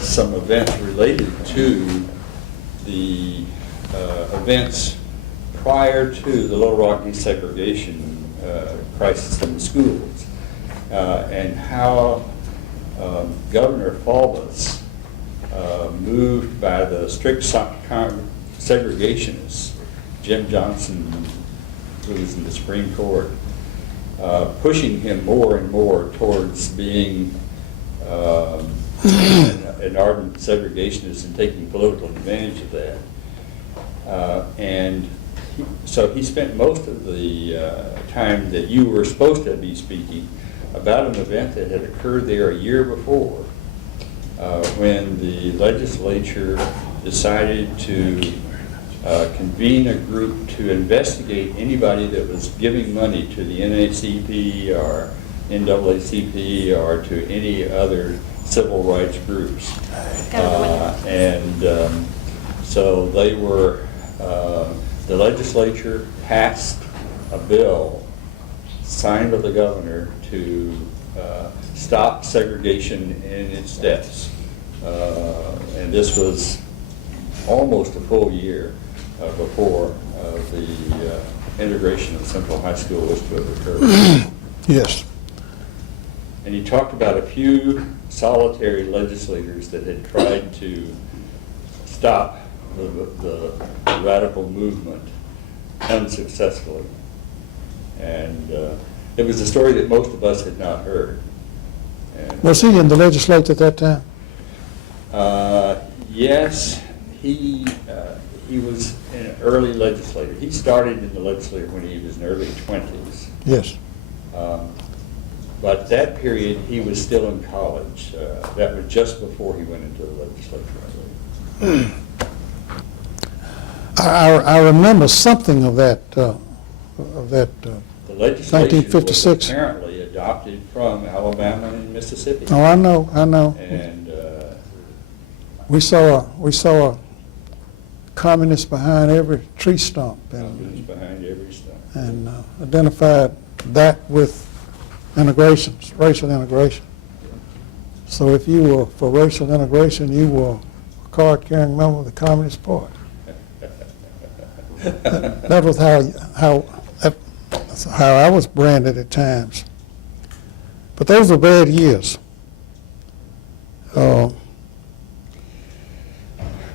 some events related to the events prior to the Little Rock desegregation crisis in the schools, and how Governor Faubus moved by the strict segregationists, Jim Johnson, who was in the Supreme Court, pushing him more and more towards being an ardent segregationist and taking political advantage of that. So he spent most of the time that you were supposed to be speaking about an event that had occurred there a year before, when the legislature decided to convene a group to investigate anybody that was giving money to the NAACP or NAACP or to any other civil rights groups. So they were, the legislature passed a bill signed by the governor to stop segregation in its depths. And this was almost a full year before the integration of Central High School was to have occurred. Yes. And he talked about a few solitary legislators that had tried to stop the radical movement unsuccessfully. And it was a story that most of us had not heard. And, was he in the legislature at that time? yes, he was an early legislator. He started in the legislature when he was in early 20s. Yes. But that period, he was still in college. That was just before he went into the legislature, I believe. I remember something of that. The legislation 1956. was apparently adopted from Alabama and Mississippi. Oh, I know. And we saw a communist behind every tree stump, behind every step. and identified that with integration, racial integration. So if you were for racial integration, you were a card-carrying member of the Communist Party. That was how I was branded at times. But those were bad years.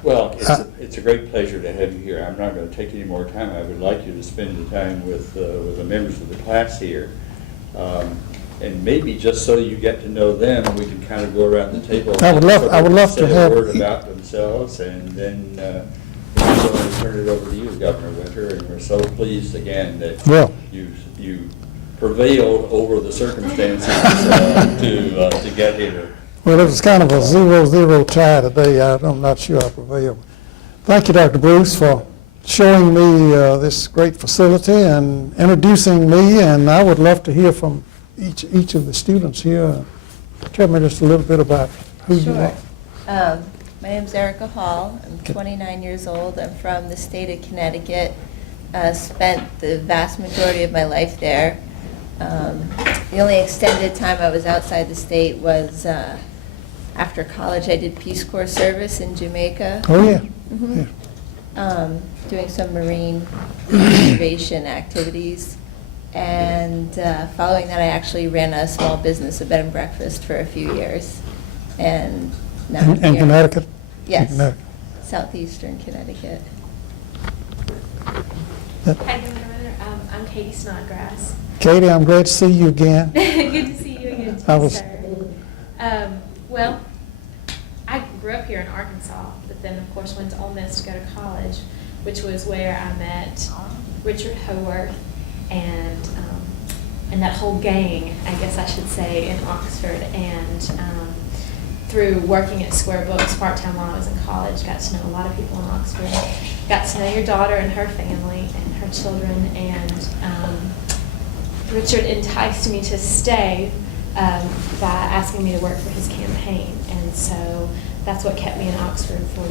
Well, it's a great pleasure to have you here. I'm not going to take any more time. I would like you to spend the time with the members of the class here. And maybe just so you get to know them, we can kind of go around the table. I would love say to have a word about themselves, and then we're going to turn it over to you, Governor Winter. And we're so pleased again that you prevailed over the circumstances to get here. Well, it was kind of a 0-0 tie today. I'm not sure I prevailed. Thank you, Dr. Bruce, for showing me this great facility and introducing me, and I would love to hear from each of the students here. Tell me just a little bit about who you are. My name is Erica Hall. I'm 29 years old. I'm from the state of Connecticut. Spent the vast majority of my life there. The only extended time I was outside the state was after college. I did Peace Corps service in Jamaica. Oh, yeah. Mm-hmm. Yeah. Doing some marine conservation activities. And following that, I actually ran a small business, a bed and breakfast, for a few years. And now I'm In here. Connecticut? Yes, In Connecticut. southeastern Connecticut. Hi, Governor. I'm Katie Snodgrass. Katie, I'm glad to see you again. Good to see you again, too, sir. Well, I grew up here in Arkansas, but then, of course, went to Ole Miss to go to college, which was where I met Richard Howarth and that whole gang, I guess I should say, in Oxford. And through working at Square Books part-time while I was in college, got to know a lot of people in Oxford. Got to know your daughter and her family and her children, and Richard enticed me to stay by asking me to work for his campaign, and so that's what kept me in Oxford for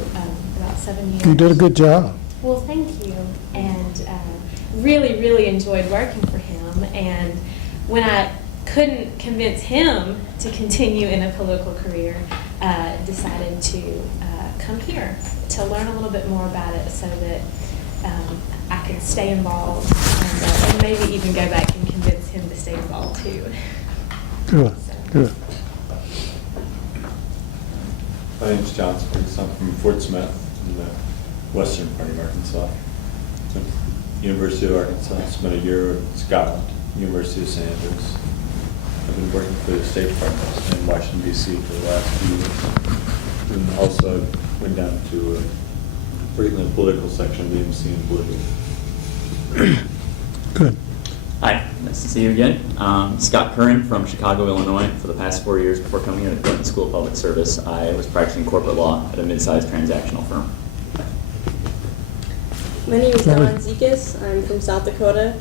about 7 years. You did a good job. Well, thank you, and really, really enjoyed working for him. And when I couldn't convince him to continue in a political career, decided to come here to learn a little bit more about it so that I could stay involved and maybe even go back and convince him to stay involved too. Good, good. My name's John Spriggs. I'm from Fort Smith in the western part of Arkansas. Went to University of Arkansas, spent a year in Scotland, University of St. Andrews. I've been working for the State Department in Washington, D.C. for the last few years. And also went down to working in the political section of the EMC in Bolivia. Good. Hi, nice to see you again. Scott Curran from Chicago, Illinois. For the past 4 years before coming here to the Clinton School of Public Service, I was practicing corporate law at a mid-sized transactional firm. My name is Dawn Zekas. I'm from South Dakota.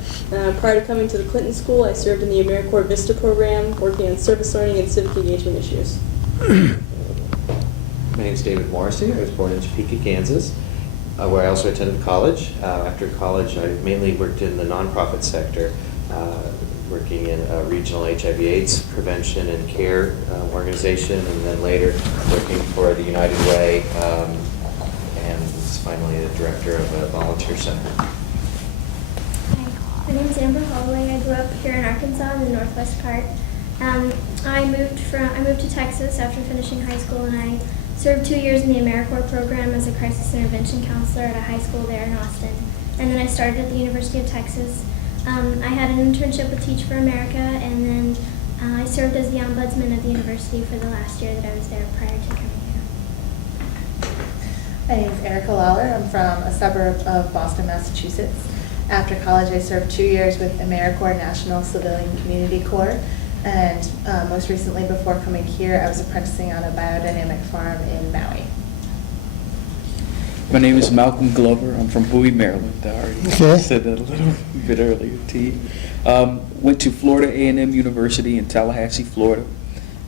Prior to coming to the Clinton School, I served in the AmeriCorps Vista program, working on service learning and civic engagement issues. My name is David Morrissey. I was born in Topeka, Kansas, where I also attended college. After college, I mainly worked in the nonprofit sector, working in a regional HIV/AIDS prevention and care organization, and then later working for the United Way, and was finally the director of a volunteer center. Hi, my name is Amber Holloway. I grew up here in Arkansas in the northwest part. I moved to Texas after finishing high school, and I served 2 years in the AmeriCorps program as a crisis intervention counselor at a high school there in Austin. And then I started at the University of Texas. I had an internship with Teach for America, and then I served as the ombudsman at the university for the last year that I was there prior to coming here. My name is Erica Lawler. I'm from a suburb of Boston, Massachusetts. After college, I served 2 years with AmeriCorps National Civilian Community Corps, and most recently, before coming here, I was apprenticing on a biodynamic farm in Maui. My name is Malcolm Glover. I'm from Bowie, Maryland. I already Okay. said that a little bit earlier to you. Went to Florida A&M University in Tallahassee, Florida.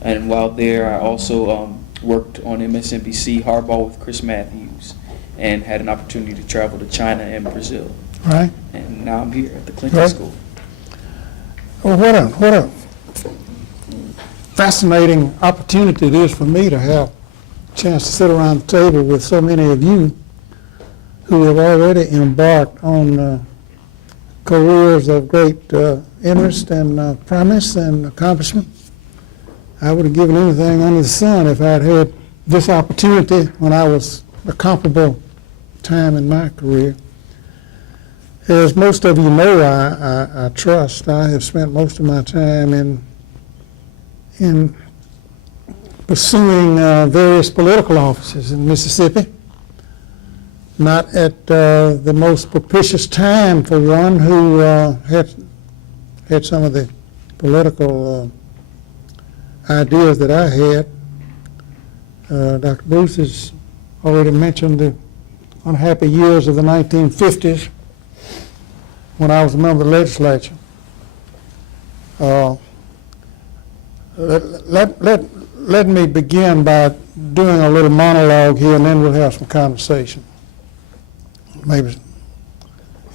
And while there, I also worked on MSNBC Hardball with Chris Matthews and had an opportunity to travel to China and Brazil. Right. And now I'm here at the Clinton Right. School. Well, what a fascinating opportunity it is for me to have a chance to sit around the table with so many of you who have already embarked on careers of great interest and promise and accomplishment. I would have given anything under the sun if I'd had this opportunity when I was a comparable time in my career. As most of you know, I trust, I have spent most of my time in pursuing various political offices in Mississippi. Not at the most propitious time for one who had some of the political ideas that I had. Dr. Bruce has already mentioned the unhappy years of the 1950s when I was a member of the legislature. Let me begin by doing a little monologue here, and then we'll have some conversation. Maybe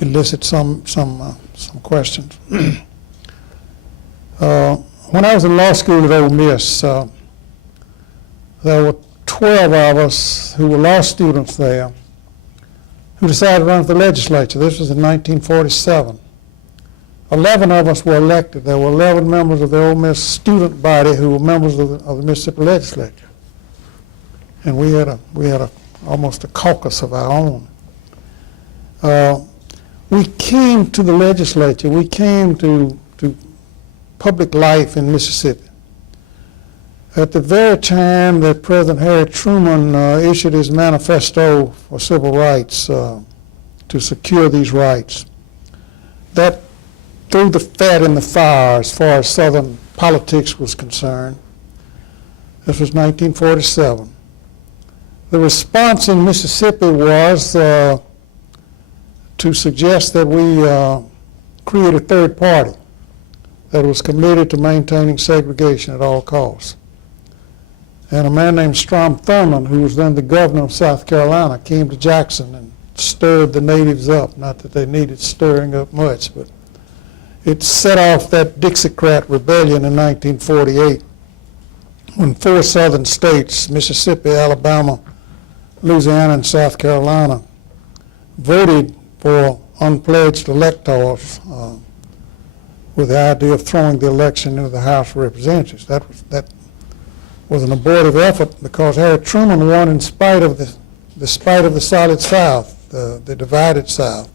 elicit some questions. When I was in law school at Ole Miss, there were 12 of us who were law students there who decided to run for the legislature. This was in 1947. 11 of us were elected. There were 11 members of the Ole Miss student body who were members of the Mississippi legislature. And we had almost a caucus of our own. We came to the legislature, we came to public life in Mississippi at the very time that President Harry Truman issued his manifesto for civil rights to secure these rights. That threw the fat in the fire as far as Southern politics was concerned. This was 1947. The response in Mississippi was to suggest that we create a third party that was committed to maintaining segregation at all costs. And a man named Strom Thurmond, who was then the governor of South Carolina, came to Jackson and stirred the natives up. Not that they needed stirring up much, but it set off that Dixiecrat rebellion in 1948. when 4 southern states, Mississippi, Alabama, Louisiana, and South Carolina, voted for unpledged electors with the idea of throwing the election into the House of Representatives. That was an abortive effort because Harry Truman won in spite of the solid South, the divided South.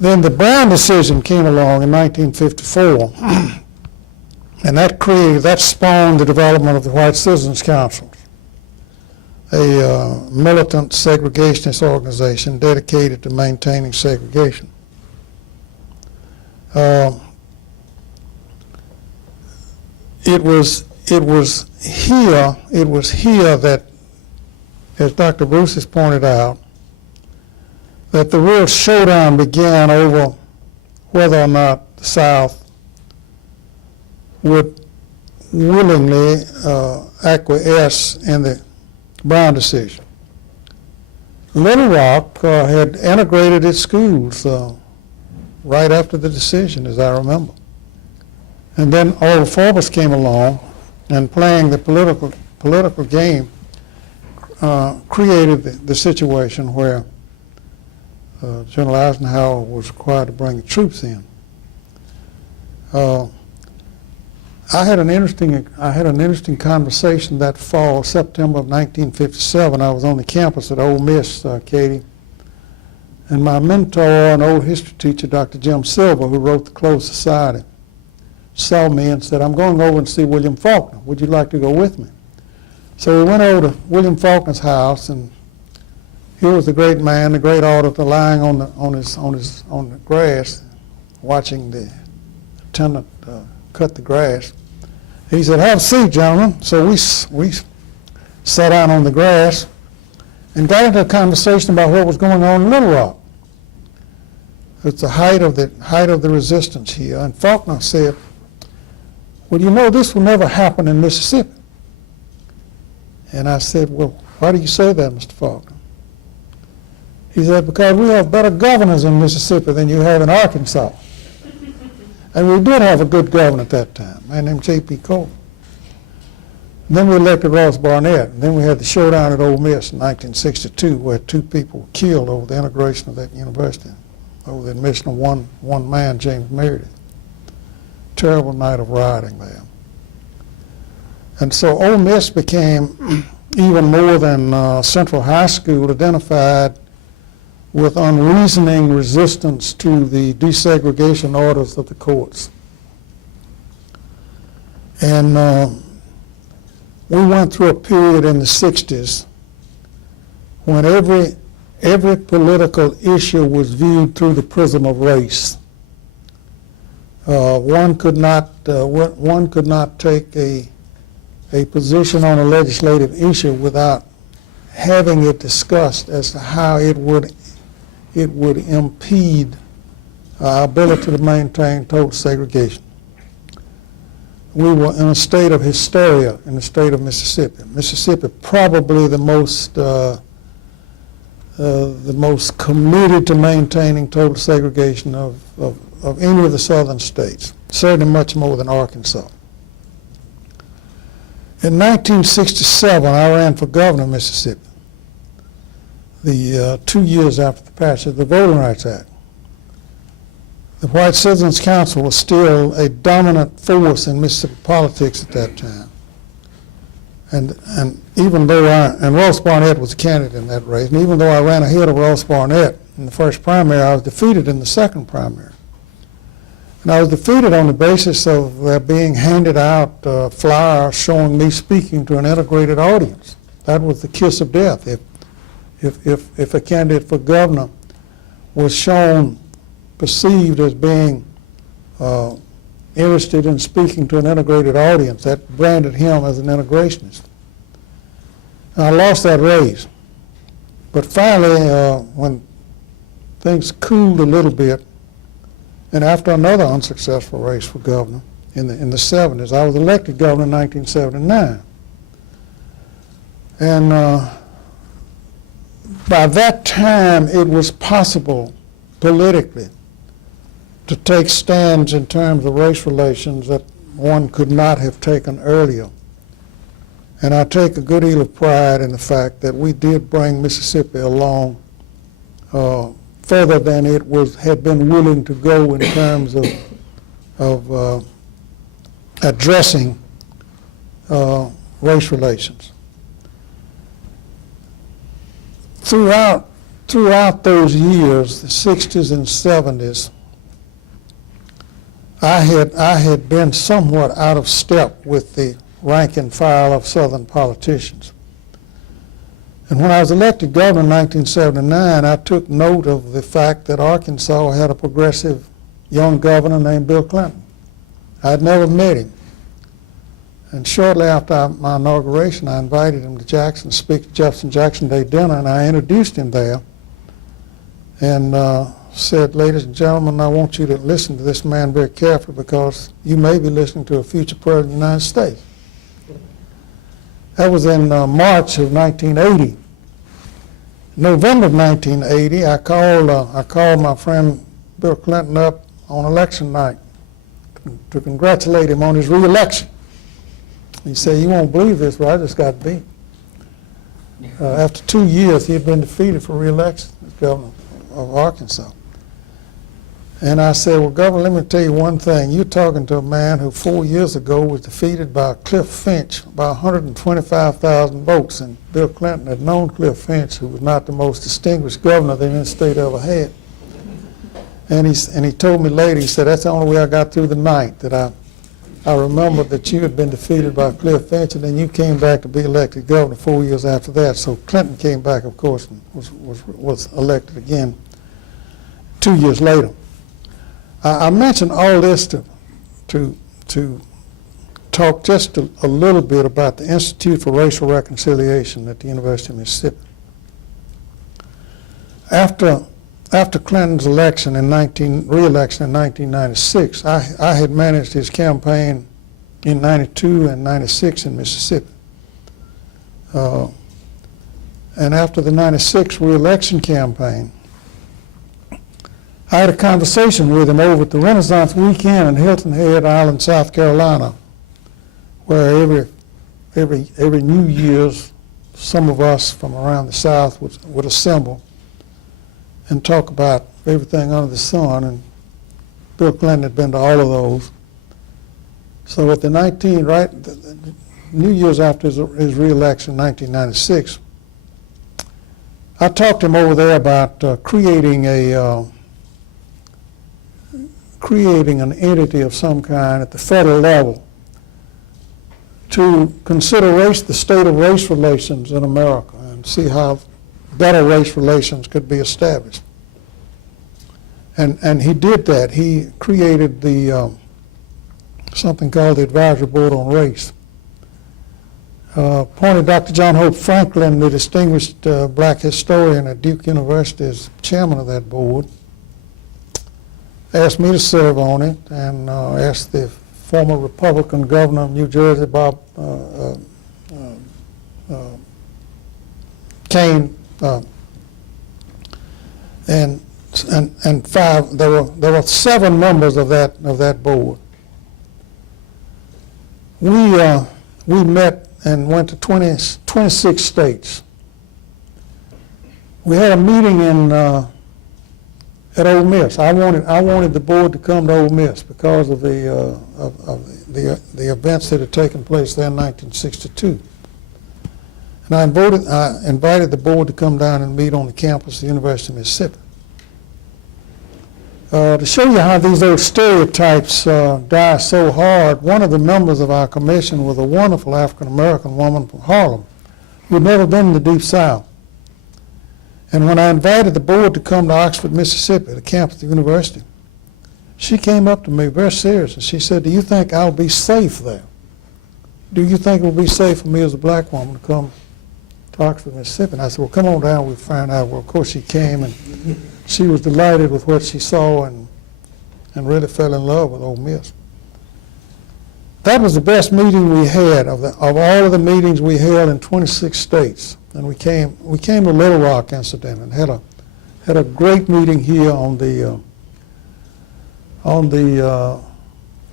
Then the Brown decision came along in 1954, and that spawned the development of the White Citizens Council, a militant segregationist organization dedicated to maintaining segregation. It was here that, as Dr. Bruce has pointed out, that the real showdown began over whether or not the South would willingly acquiesce in the Brown decision. Little Rock had integrated its schools right after the decision, as I remember. And then Oral Forbes came along and, playing the political game, created the situation where General Eisenhower was required to bring the troops in. I had an interesting conversation that fall, September of 1957. I was on the campus at Ole Miss, Katie, and my mentor, an old history teacher, Dr. Jim Silver, who wrote The Closed Society, saw me and said, "I'm going over and see William Faulkner. Would you like to go with me?" So we went over to William Faulkner's house, and here was the great man, the great auditor, lying on the grass, watching the attendant cut the grass. He said, "Have a seat, gentlemen." So we sat down on the grass and got into a conversation about what was going on in Little Rock. It's the height of the resistance here. And Faulkner said, "Well, you know, this will never happen in Mississippi." And I said, "Well, why do you say that, Mr. Faulkner?" He said, "Because we have better governors in Mississippi than you have in Arkansas." And we did have a good governor at that time, a man named J.P. Cole. And then we elected Ross Barnett. And then we had the showdown at Ole Miss in 1962, where 2 people were killed over the integration of that university, over the admission of one man, James Meredith. Terrible night of rioting there. And so Ole Miss became, even more than Central High School, identified with unreasoning resistance to the desegregation orders of the courts. And we went through a period in the 60s when every political issue was viewed through the prism of race. One could not take a position on a legislative issue without having it discussed as to how it would impede our ability to maintain total segregation. We were in a state of hysteria in the state of Mississippi. Mississippi, probably the most committed to maintaining total segregation of any of the southern states, certainly much more than Arkansas. In 1967, I ran for governor of Mississippi, the 2 years after the passage of the Voting Rights Act. The White Citizens Council was still a dominant force in Mississippi politics at that time. And even though and Ross Barnett was a candidate in that race, and even though I ran ahead of Ross Barnett in the first primary, I was defeated in the second primary. And I was defeated on the basis of there being handed out flyers showing me speaking to an integrated audience. That was the kiss of death. If a candidate for governor was perceived as being interested in speaking to an integrated audience, that branded him as an integrationist. And I lost that race. But finally, when things cooled a little bit, and after another unsuccessful race for governor in the 70s, I was elected governor in 1979. And by that time, it was possible politically to take stands in terms of race relations that one could not have taken earlier. And I take a good deal of pride in the fact that we did bring Mississippi along further than it had been willing to go in terms of addressing race relations. Throughout those years, the 60s and 70s, I had been somewhat out of step with the rank and file of Southern politicians. And when I was elected governor in 1979, I took note of the fact that Arkansas had a progressive young governor named Bill Clinton. I had never met him. And shortly after my inauguration, I invited him to Jackson to speak at Jefferson Jackson Day dinner, and I introduced him there and said, ladies and gentlemen, I want you to listen to this man very carefully because you may be listening to a future president of the United States. That was in March of 1980. November of 1980, I called my friend Bill Clinton up on election night to congratulate him on his re-election. He said, you won't believe this, but I just got beat. After 2 years, he had been defeated for re-election as governor of Arkansas. And I said, well, Governor, let me tell you one thing. You're talking to a man who 4 years ago was defeated by Cliff Finch by 125,000 votes. And Bill Clinton had known Cliff Finch, who was not the most distinguished governor the United States ever had. And he told me later, he said, that's the only way I got through the night, that I remembered that you had been defeated by Cliff Finch, and then you came back to be elected governor 4 years after that. So Clinton came back, of course, and was elected again 2 years later. I mentioned all this to talk just a little bit about the Institute for Racial Reconciliation at the University of Mississippi. After Clinton's re-election in 1996, I had managed his campaign in 92 and 96 in Mississippi. And after the 96 re-election campaign, I had a conversation with him over at the Renaissance Weekend in Hilton Head Island, South Carolina, where every New Year's, some of us from around the South would assemble and talk about everything under the sun, and Bill Clinton had been to all of those. So at the New Year's after his re-election in 1996, I talked to him over there about creating an entity of some kind at the federal level to consider the state of race relations in America and see how better race relations could be established. And he did that. He created something called the Advisory Board on Race. Appointed Dr. John Hope Franklin, the distinguished black historian at Duke University, as chairman of that board. Asked me to serve on it, and asked the former Republican governor of New Jersey, Bob Kane, and five. There were 7 members of that board. We met and went to 26 states. We had a meeting at Ole Miss. I wanted the board to come to Ole Miss because of the events that had taken place there in 1962. And I invited the board to come down and meet on the campus of the University of Mississippi. To show you how these old stereotypes die so hard, one of the members of our commission was a wonderful African-American woman from Harlem who had never been in the Deep South. And when I invited the board to come to Oxford, Mississippi, the campus of the university, she came up to me very serious and she said, do you think I'll be safe there? Do you think it will be safe for me as a black woman to come to Oxford, Mississippi? And I said, well, come on down, we'll find out. Well, of course she came, and she was delighted with what she saw and really fell in love with Ole Miss. That was the best meeting we had of all of the meetings we held in 26 states. And we came to Little Rock, incident, and had a great meeting here on the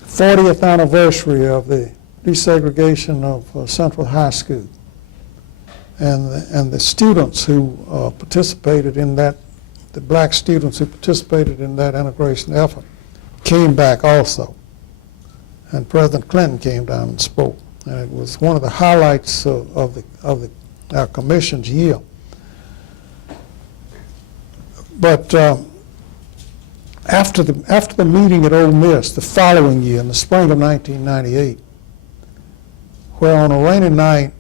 40th anniversary of the desegregation of Central High School. And the students who participated in that, the black students who participated in that integration effort came back also. And President Clinton came down and spoke. And it was one of the highlights of our commission's year. But after the meeting at Ole Miss the following year, in the spring of 1998, where on a rainy night,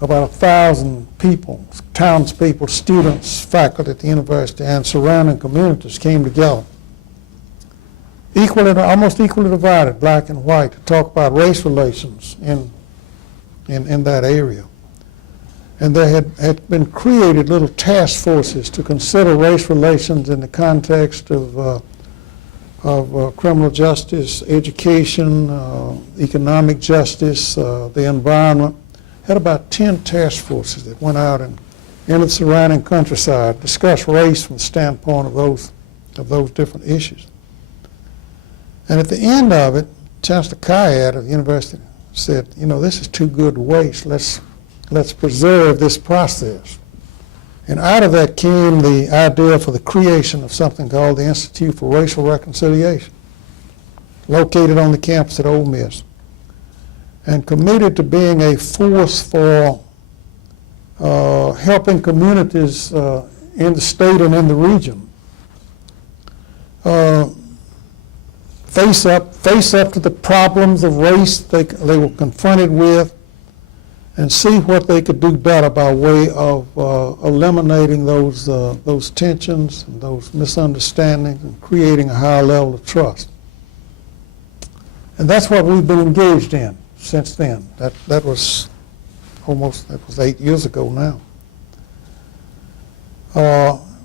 about 1,000 people, townspeople, students, faculty at the university, and surrounding communities came together, almost equally divided, black and white, to talk about race relations in that area. And there had been created little task forces to consider race relations in the context of criminal justice, education, economic justice, the environment. Had about 10 task forces that went out and into the surrounding countryside, discussed race from the standpoint of those different issues. And at the end of it, Chancellor Kayad of the university said, you know, this is too good to waste. Let's preserve this process. And out of that came the idea for the creation of something called the Institute for Racial Reconciliation, located on the campus at Ole Miss, and committed to being a force for helping communities in the state and in the region face up to the problems of race they were confronted with, and see what they could do better by way of eliminating those tensions and those misunderstandings and creating a higher level of trust. And that's what we've been engaged in since then. That was 8 years ago now.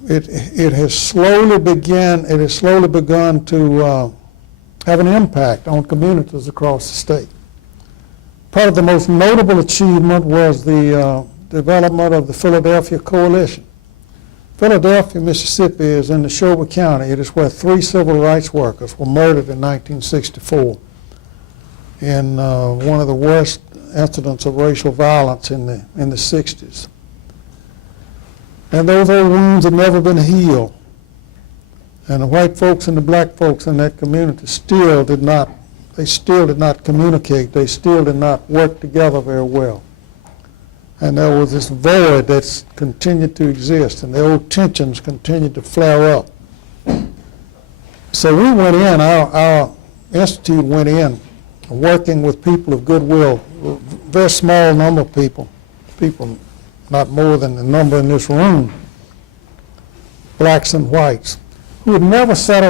It has slowly begun to have an impact on communities across the state. Part of the most notable achievement was the development of the Philadelphia Coalition. Philadelphia, Mississippi is in Neshoba County. It is where 3 civil rights workers were murdered in 1964 in one of the worst incidents of racial violence in the 60s. And those old wounds have never been healed. And the white folks and the black folks in that community still did not communicate. They still did not work together very well. And there was this void that's continued to exist, and the old tensions continued to flare up. So we went in, our institute went in, working with people of goodwill, a very small number of people not more than the number in this room, blacks and whites, who had never sat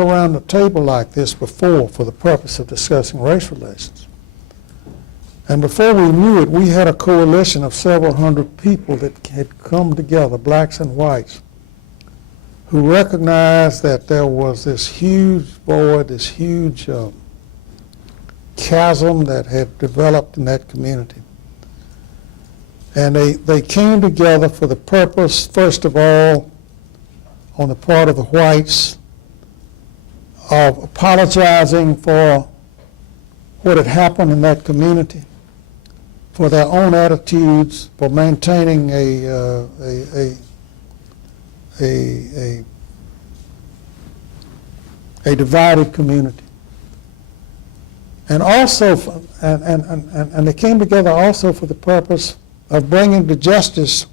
around a table like this before for the purpose of discussing race relations. And before we knew it, we had a coalition of several hundred people that had come together, blacks and whites, who recognized that there was this huge void, this huge chasm that had developed in that community. And they came together for the purpose, first of all, on the part of the whites, of apologizing for what had happened in that community, for their own attitudes, for maintaining a divided community. And also, and they came together also for the purpose of bringing to justice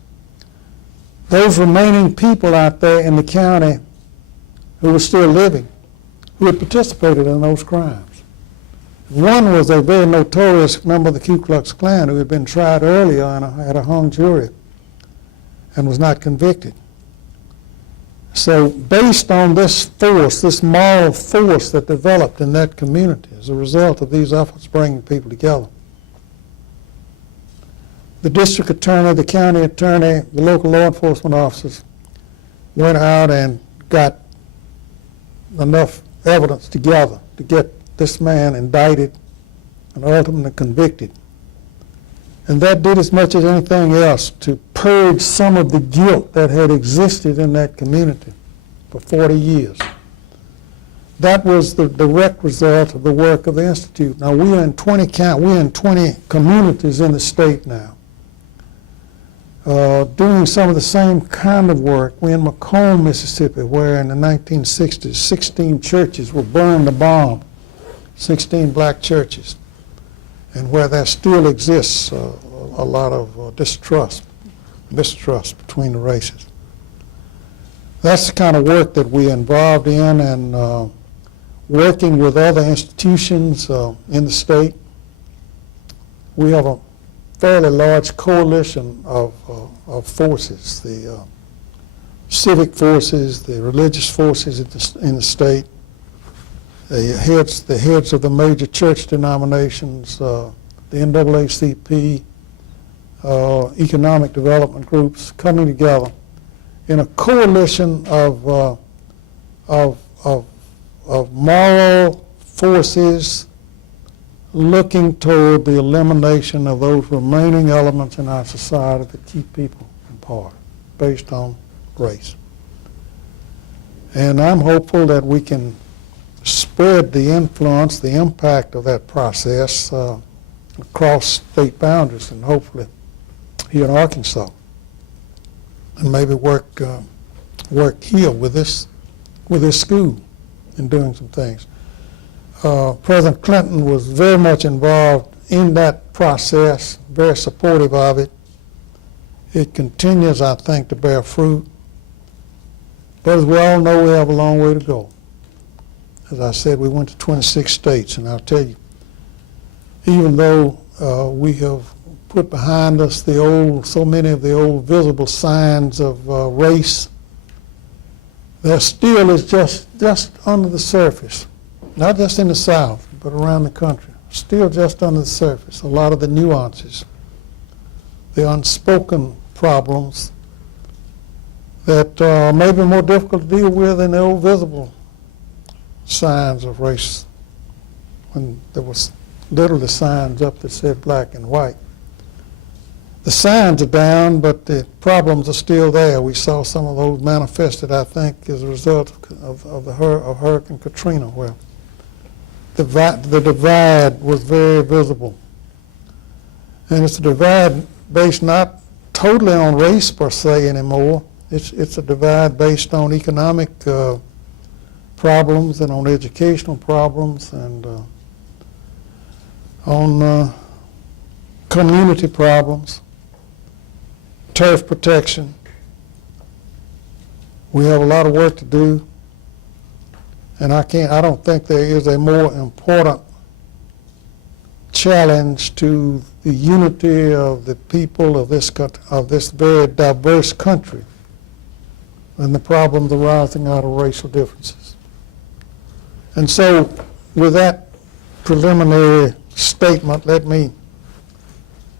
those remaining people out there in the county who were still living, who had participated in those crimes. One was a very notorious member of the Ku Klux Klan who had been tried earlier at a hung jury and was not convicted. So based on this force, this moral force that developed in that community as a result of these efforts bringing people together, the district attorney, the county attorney, the local law enforcement officers went out and got enough evidence together to get this man indicted and ultimately convicted. And that did as much as anything else to purge some of the guilt that had existed in that community for 40 years. that was the direct result of the work of the Institute. Now, we're in 20 communities in the state now. Doing some of the same kind of work. We're in Macomb, Mississippi, where in the 1960s, 16 churches were burned to bomb, 16 black churches, and where there still exists a lot of mistrust between the races. That's the kind of work that we're involved in, and working with other institutions in the state. We have a fairly large coalition of forces, the civic forces, the religious forces in the state, the heads of the major church denominations, the NAACP, economic development groups coming together in a coalition of moral forces looking toward the elimination of those remaining elements in our society that keep people apart based on race. And I'm hopeful that we can spread the influence, the impact of that process across state boundaries, and hopefully here in Arkansas, and maybe work here with this school in doing some things. President Clinton was very much involved in that process, very supportive of it. It continues, I think, to bear fruit. But as we all know, we have a long way to go. As I said, we went to 26 states, and I'll tell you, even though we have put behind us so many of the old visible signs of race, there still is just under the surface, not just in the South, but around the country, still just under the surface, a lot of the nuances, the unspoken problems that may be more difficult to deal with than the old visible signs of race, when there was literally signs up that said black and white. The signs are down, but the problems are still there. We saw some of those manifested, I think, as a result of Hurricane Katrina, where the divide was very visible. And it's a divide based not totally on race per se anymore. It's a divide based on economic problems and on educational problems and on community problems, turf protection. We have a lot of work to do, and I don't think there is a more important challenge to the unity of the people of this very diverse country than the problems arising out of racial differences. And so, with that preliminary statement, let me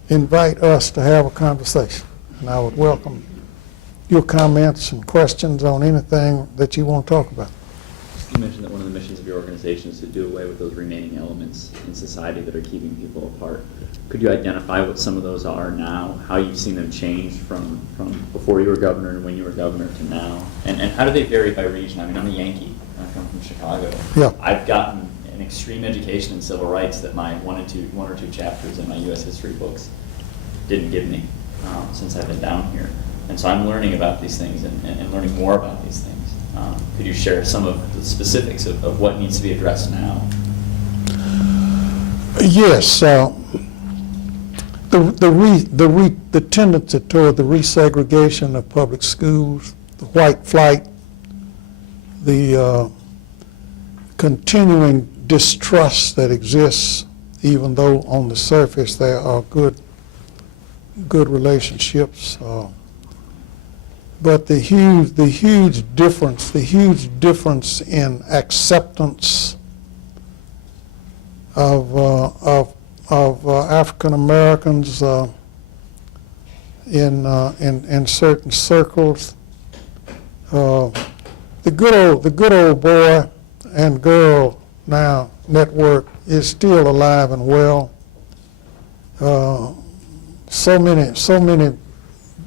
invite us to have a conversation. And I would welcome your comments and questions on anything that you want to talk about. You mentioned that one of the missions of your organization is to do away with those remaining elements in society that are keeping people apart. Could you identify what some of those are now, how you've seen them change from before you were governor and when you were governor to now? And how do they vary by region? I mean, I'm a Yankee. I come from Chicago. Yeah. I've gotten an extreme education in civil rights that my one or two chapters in my U.S. history books didn't give me since I've been down here. And so I'm learning about these things and learning more about these things. Could you share some of the specifics of what needs to be addressed now? Yes. The tendency toward the resegregation of public schools, the white flight, the continuing distrust that exists, even though on the surface there are good relationships. But the huge difference in acceptance of African Americans in certain circles. The good old boy and girl now network is still alive and well. So many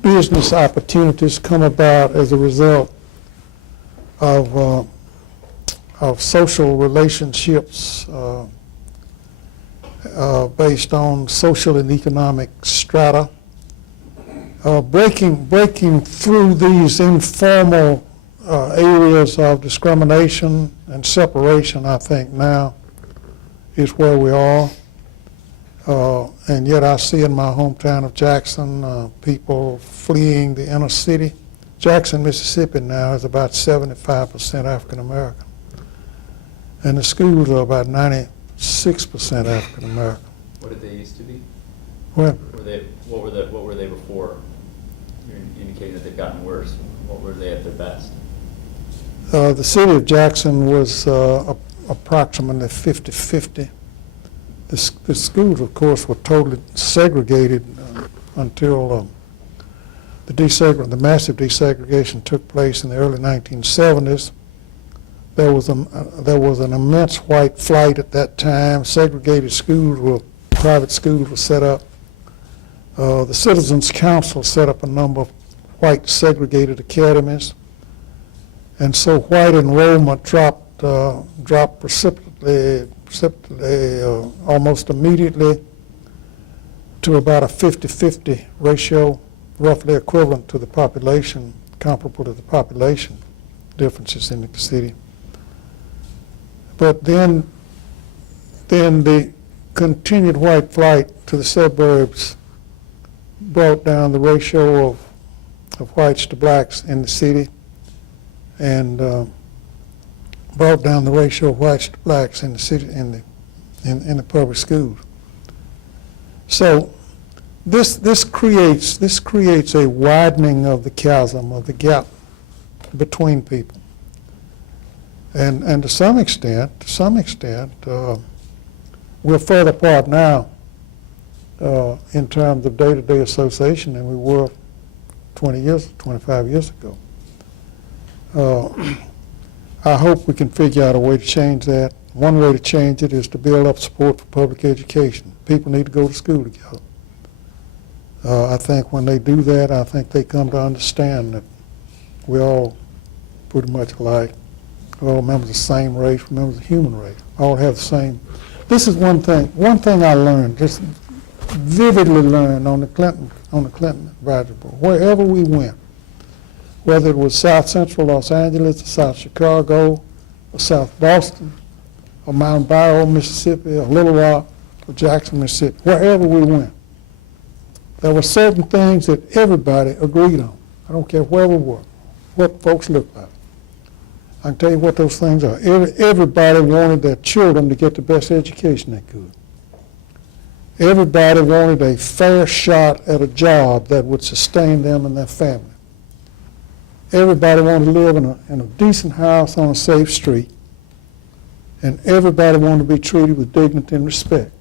business opportunities come about as a result of of social relationships based on social and economic strata. Breaking through these informal areas of discrimination and separation, I think now is where we are. And yet I see in my hometown of Jackson, people fleeing the inner city. Jackson, Mississippi now is about 75% African American. And the schools are about 96% African American. What did they used to be? Well, What were they before? You're indicating that they've gotten worse. What were they at their best? the city of Jackson was approximately 50-50. The schools, of course, were totally segregated until the massive desegregation took place in the early 1970s. There was an immense white flight at that time. Segregated schools private schools were set up. The Citizens Council set up a number of white segregated academies, and so white enrollment dropped precipitously, almost immediately, to about a 50-50 ratio, roughly equivalent to the population, comparable to the population differences in the city. But then the continued white flight to the suburbs brought down the ratio of whites to blacks in the city, and brought down the ratio of whites to blacks in the city, in the public schools. So this creates a widening of the chasm, of the gap between people. And to some extent, we're further apart now in terms of day-to-day association than we were 25 years ago. I hope we can figure out a way to change that. One way to change it is to build up support for public education. People need to go to school together. I think when they do that, I think they come to understand that we're all pretty much alike. We're all members of the same race, we're members of the human race. All have the same. This is one thing I learned, just vividly learned on the Clinton Advisory Board. Wherever we went, whether it was South Central Los Angeles, or South Chicago, or South Boston, or Mount Barrow, Mississippi, or Little Rock, or Jackson, Mississippi, wherever we went, there were certain things that everybody agreed on. I don't care where we were, what folks looked like. I can tell you what those things are. Everybody wanted their children to get the best education they could. Everybody wanted a fair shot at a job that would sustain them and their family. Everybody wanted to live in a decent house on a safe street. And everybody wanted to be treated with dignity and respect.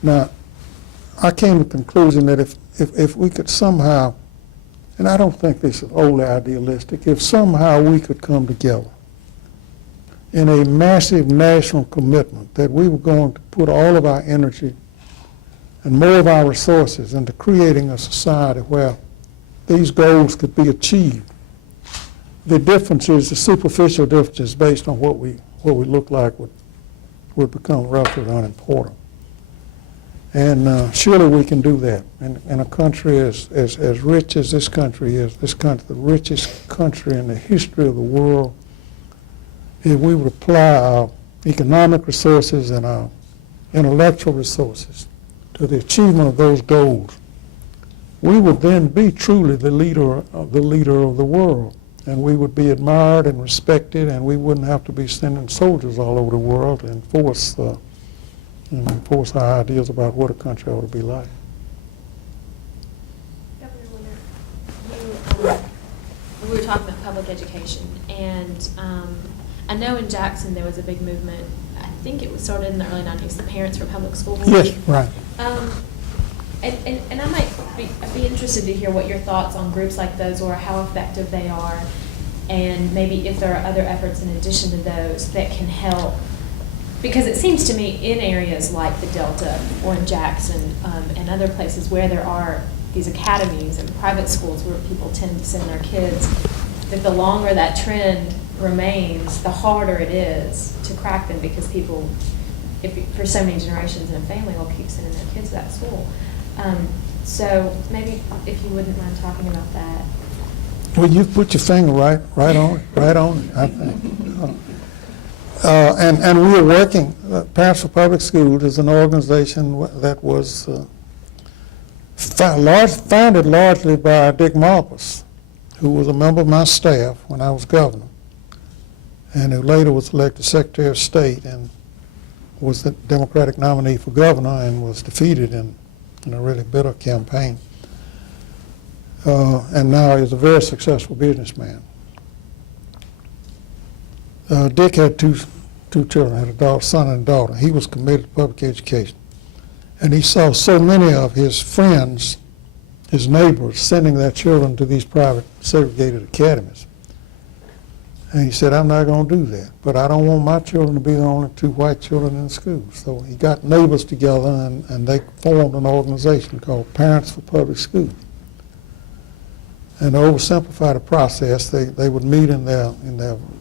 Now, I came to the conclusion that if we could somehow, and I don't think this is overly idealistic, if somehow we could come together in a massive national commitment that we were going to put all of our energy and more of our resources into creating a society where these goals could be achieved. The differences, the superficial differences based on what we look like would become relatively unimportant. And surely we can do that. In a country as rich as this country is, the richest country in the history of the world, if we would apply our economic resources and our intellectual resources to the achievement of those goals, we would then be truly the leader of the world. And we would be admired and respected, and we wouldn't have to be sending soldiers all over the world to enforce our ideas about what a country ought to be like. Governor Winter, we were talking about public education, and I know in Jackson there was a big movement. I think it was started in the early 90s, the Parents for Public Schools. Yes, right. And I might be interested to hear what your thoughts on groups like those or how effective they are, and maybe if there are other efforts in addition to those that can help. Because it seems to me in areas like the Delta or in Jackson and other places where there are these academies and private schools where people tend to send their kids, that the longer that trend remains, the harder it is to crack them, because people, for so many generations in a family, will keep sending their kids to that school. So maybe if you wouldn't mind talking about that. Well, you've put your finger right on it, I think. And we are working, Parents for Public Schools is an organization that was founded largely by Dick Marpus, who was a member of my staff when I was governor, and who later was elected Secretary of State and was the Democratic nominee for governor and was defeated in a really bitter campaign. And now is a very successful businessman. Dick had two children, had a son and a daughter. He was committed to public education. And he saw so many of his friends, his neighbors, sending their children to these private segregated academies. And he said, I'm not going to do that. But I don't want my children to be the only two white children in the school. So he got neighbors together, and they formed an organization called Parents for Public Schools. And to oversimplify the process, they would meet in their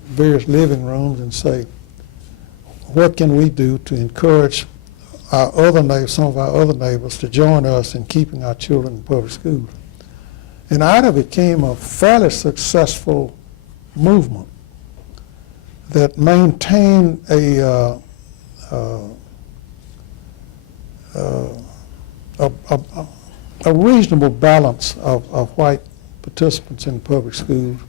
various living rooms and say, what can we do to encourage our other neighbors, some of our other neighbors, to join us in keeping our children in public schools? And out of it came a fairly successful movement that maintained a reasonable balance of white participants in public schools.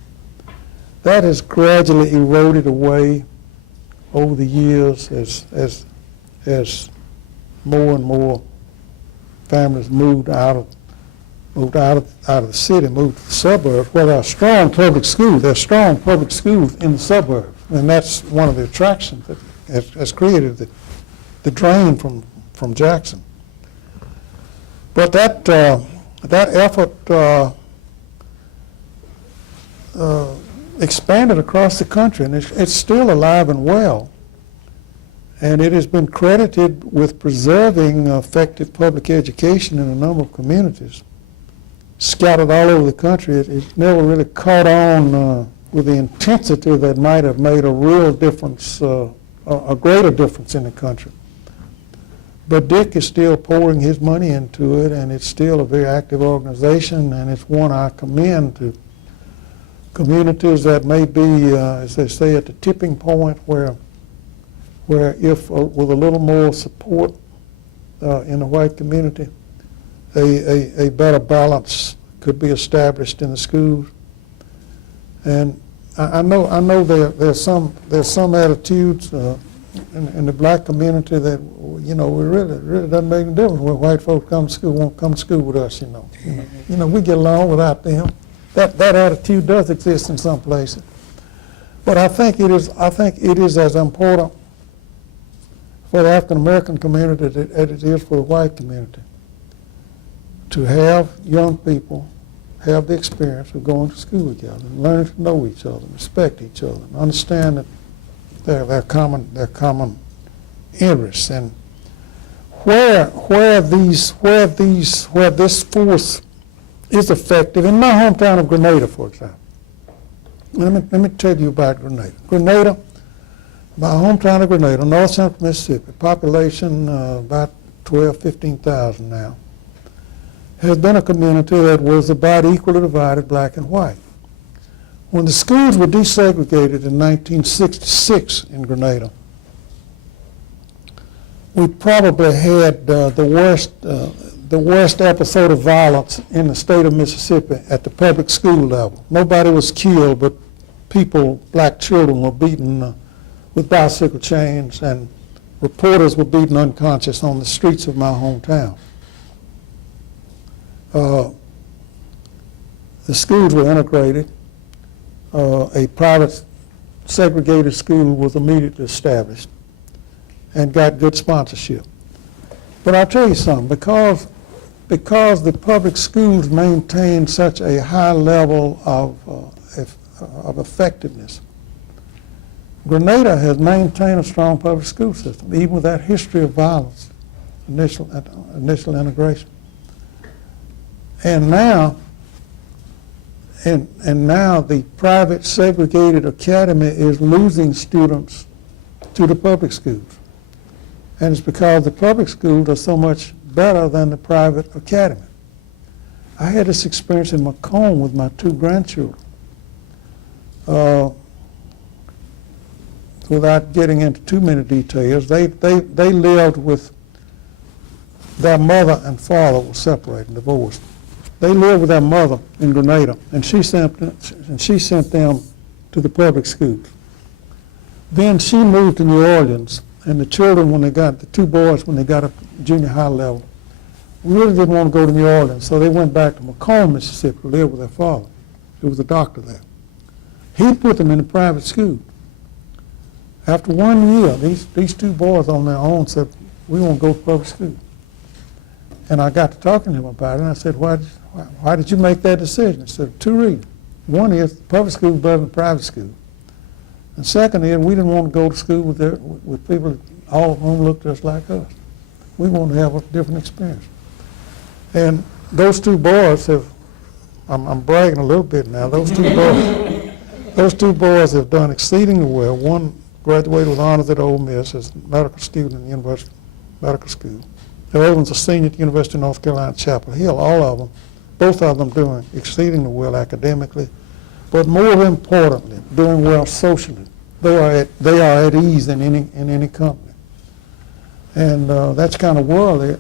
That has gradually eroded away over the years as more and more families moved out of the city, moved to the suburbs, where there are strong public schools. There are strong public schools in the suburbs, and that's one of the attractions that has created the drain from Jackson. But that effort expanded across the country, and it's still alive and well. And it has been credited with preserving effective public education in a number of communities, scattered all over the country. It never really caught on with the intensity that might have made a real difference, a greater difference in the country. But Dick is still pouring his money into it, and it's still a very active organization, and it's one I commend to communities that may be, as they say, at the tipping point where if with a little more support in the white community, a better balance could be established in the schools. And I know there's some attitudes in the black community that we really doesn't make a difference when white folks come to school, won't come to school with us. We get along without them. That attitude does exist in some places, but I think it is as important for the African American community as it is for the white community to have young people have the experience of going to school together and learning to know each other, respect each other, and understand that their common interests, and where this force is effective. In my hometown of Grenada, for example, let me tell you about Grenada. Grenada, my hometown of Grenada, north central Mississippi, population about 15,000 now, has been a community that was about equally divided, black and white. When the schools were desegregated in 1966 in Grenada, we probably had the worst episode of violence in the state of Mississippi at the public school level. Nobody was killed, but black children were beaten with bicycle chains, and reporters were beaten unconscious on the streets of my hometown. The schools were integrated. A private segregated school was immediately established and got good sponsorship. But I'll tell you something, because the public schools maintain such a high level of effectiveness, Grenada has maintained a strong public school system, even with that history of violence, initial integration. And now, And now the private segregated academy is losing students to the public schools. And it's because the public schools are so much better than the private academy. I had this experience in Macomb with my 2 grandchildren. Without getting into too many details, they lived with their mother and father were separated, divorced. They lived with their mother in Grenada, and she sent them to the public schools. Then she moved to New Orleans, and the children, the 2 boys, when they got up to junior high level, really didn't want to go to New Orleans, so they went back to Macomb, Mississippi, to live with their father, who was a doctor there. He put them in a private school. After 1 year, these 2 boys on their own said, we want to go to public school. And I got to talking to him about it, and I said, why did you make that decision? He said, 2 reasons. One is public school is better than private school. And second is we didn't want to go to school with people that all of whom looked just like us. We wanted to have a different experience. And those 2 boys have, I'm bragging a little bit now, those two boys have done exceedingly well. One graduated with honors at Ole Miss as a medical student in the University Medical School. The other one's a senior at the University of North Carolina, Chapel Hill. All of them, both of them doing exceedingly well academically, but more importantly, doing well socially. They are at ease in any company. And that's the kind of world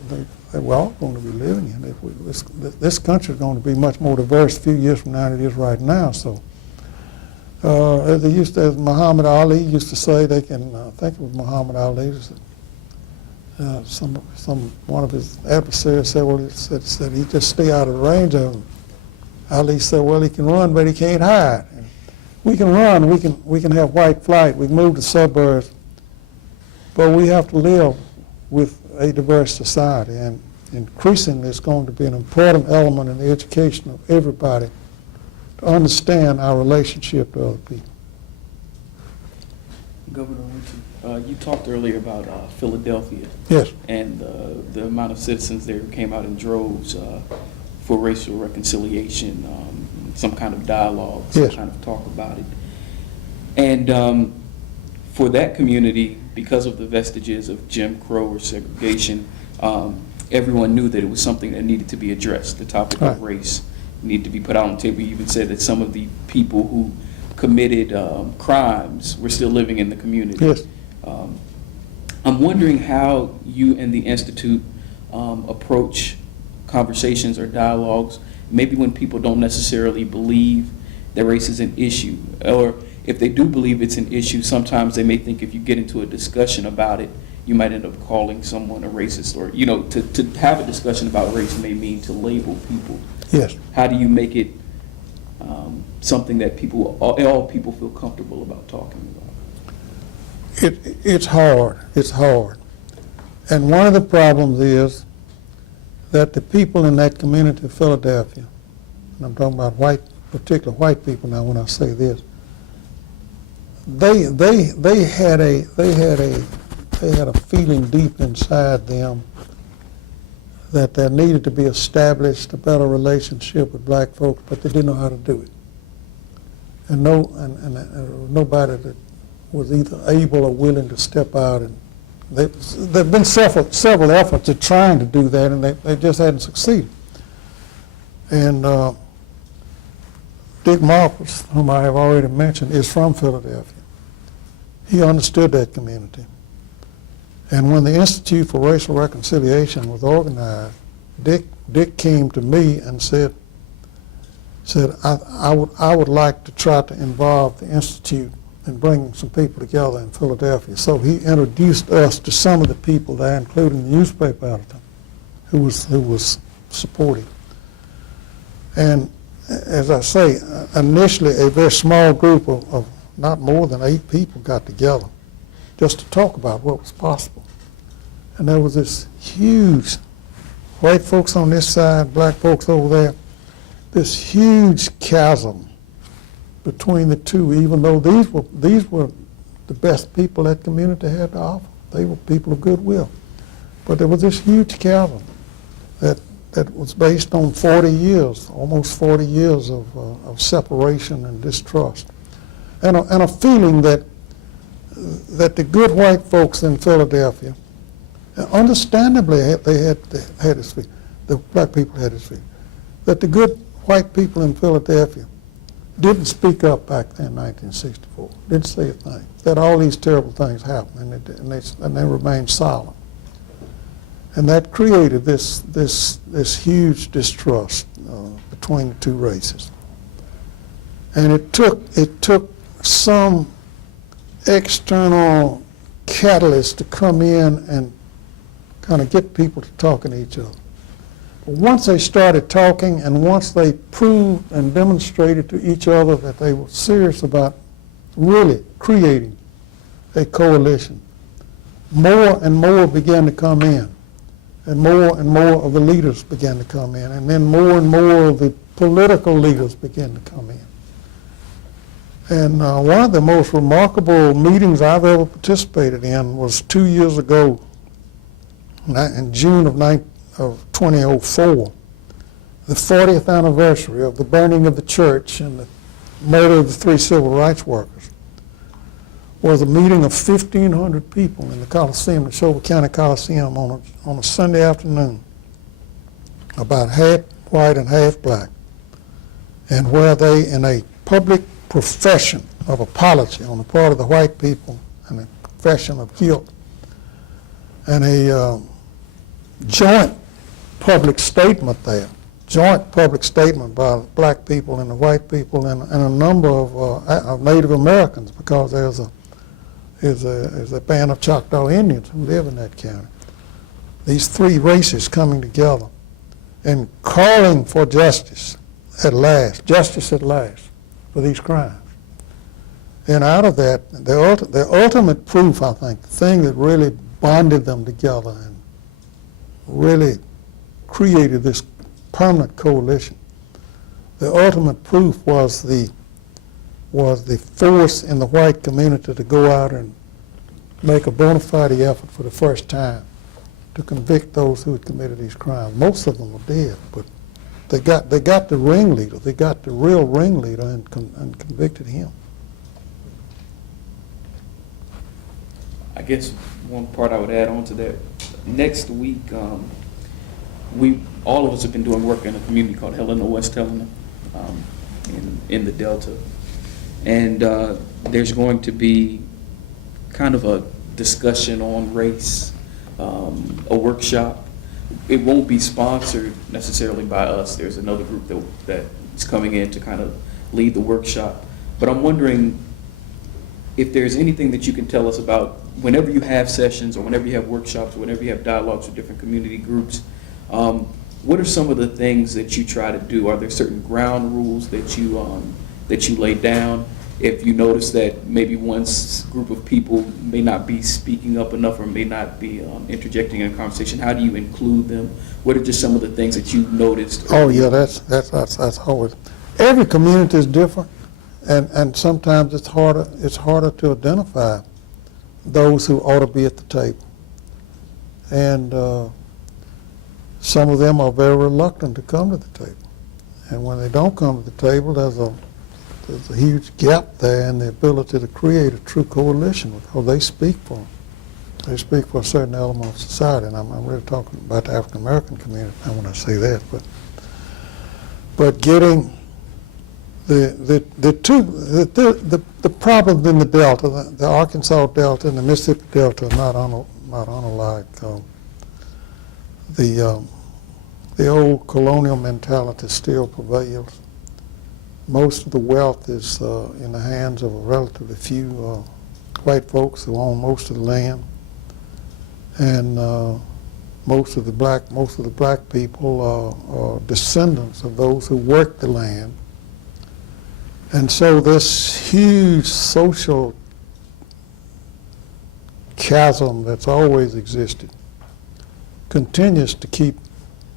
we're all going to be living in. This country is going to be much more diverse a few years from now than it is right now. So, as Muhammad Ali used to say, I think it was Muhammad Ali. One of his adversaries said, well, he said he'd just stay out of the range of him. Ali said, well, he can run, but he can't hide. And we can run, we can have white flight, we can move to suburbs, but we have to live with a diverse society, and increasingly it's going to be an important element in the education of everybody to understand our relationship to other people. Governor Winter, you talked earlier about Philadelphia. Yes. And the amount of citizens there who came out in droves for racial reconciliation, some kind of dialogue, some kind of talk about it. And for that community, because of the vestiges of Jim Crow or segregation, everyone knew that it was something that needed to be addressed. The topic of race needed to be put out on the table. You even said that some of the people who committed crimes were still living in the community. Yes. I'm wondering how you and the Institute approach conversations or dialogues, maybe when people don't necessarily believe that race is an issue, or if they do believe it's an issue, sometimes they may think if you get into a discussion about it, you might end up calling someone a racist, or, you know, to have a discussion about race may mean to label people. Yes. How do you make it something that all people feel comfortable about talking about? It's hard. It's hard. And one of the problems is that the people in that community of Philadelphia, and I'm talking about particular white people now when I say this, they had a feeling deep inside them that there needed to be established a better relationship with black folks, but they didn't know how to do it. And nobody that was either able or willing to step out. And there have been several efforts at trying to do that, and they just hadn't succeeded. And Dick Marcus, whom I have already mentioned, is from Philadelphia. He understood that community. And when the Institute for Racial Reconciliation was organized, Dick came to me and said, I would like to try to involve the Institute in bringing some people together in Philadelphia. So he introduced us to some of the people there, including the newspaper editor, who was supportive. And as I say, initially a very small group of not more than 8 people got together just to talk about what was possible. And there was this huge, white folks on this side, black folks over there, this huge chasm between the two, even though these were the best people that community had to offer. They were people of goodwill. But there was this huge chasm that that was based on 40 years, almost 40 years of separation and distrust, and a feeling that the good white folks in Philadelphia, understandably, they had this feeling, the black people had this feeling, that the good white people in Philadelphia didn't speak up back then in 1964, didn't say a thing, that all these terrible things happened, and they remained silent. And that created this huge distrust between the two races. And it took some external catalyst to come in and kind of get people to talking to each other. But once they started talking, and once they proved and demonstrated to each other that they were serious about really creating a coalition, more and more began to come in. And more of the leaders began to come in, and then more and more of the political leaders began to come in. And one of the most remarkable meetings I've ever participated in was 2 years ago, in June of 2004, the 40th anniversary of the burning of the church and the murder of the 3 civil rights workers. Was a meeting of 1,500 people in the Coliseum, the Neshoba County Coliseum, on a Sunday afternoon, about half white and half black, and where they, in a public profession of apology on the part of the white people and a confession of guilt, and a joint public statement there, joint public statement by the black people and the white people and a number of Native Americans, because there's a band of Choctaw Indians who live in that county. These 3 races coming together and calling for justice at last for these crimes. And out of that, the ultimate proof, I think, the thing that really bonded them together and really created this permanent coalition, the ultimate proof was the force in the white community to go out and make a bona fide effort for the first time to convict those who had committed these crimes. Most of them were dead, but they got the ringleader, they got the real ringleader and convicted him. I guess one part I would add on to that, next week, all of us have been doing work in a community called Helena, West Helena, in the Delta. And there's going to be kind of a discussion on race, a workshop. It won't be sponsored necessarily by us. There's another group that is coming in to kind of lead the workshop. But I'm wondering if there's anything that you can tell us about whenever you have sessions or whenever you have workshops or whenever you have dialogues with different community groups, what are some of the things that you try to do? Are there certain ground rules that you lay down? If you notice that maybe one group of people may not be speaking up enough or may not be interjecting in a conversation, how do you include them? What are just some of the things that you've noticed? Oh yeah, that's always. Every community is different, and sometimes it's harder to identify those who ought to be at the table, and some of them are very reluctant to come to the table, and when they don't come to the table, there's a huge gap there in the ability to create a true coalition, because they speak for a certain element of society, and I'm really talking about the African American community now when I say that, but getting the problems in the Delta, the Arkansas Delta and the Mississippi Delta are not unlike. The old colonial mentality still prevails. Most of the wealth is in the hands of a relatively few white folks who own most of the land, and most of the black people are descendants of those who worked the land. And so this huge social chasm that's always existed continues to keep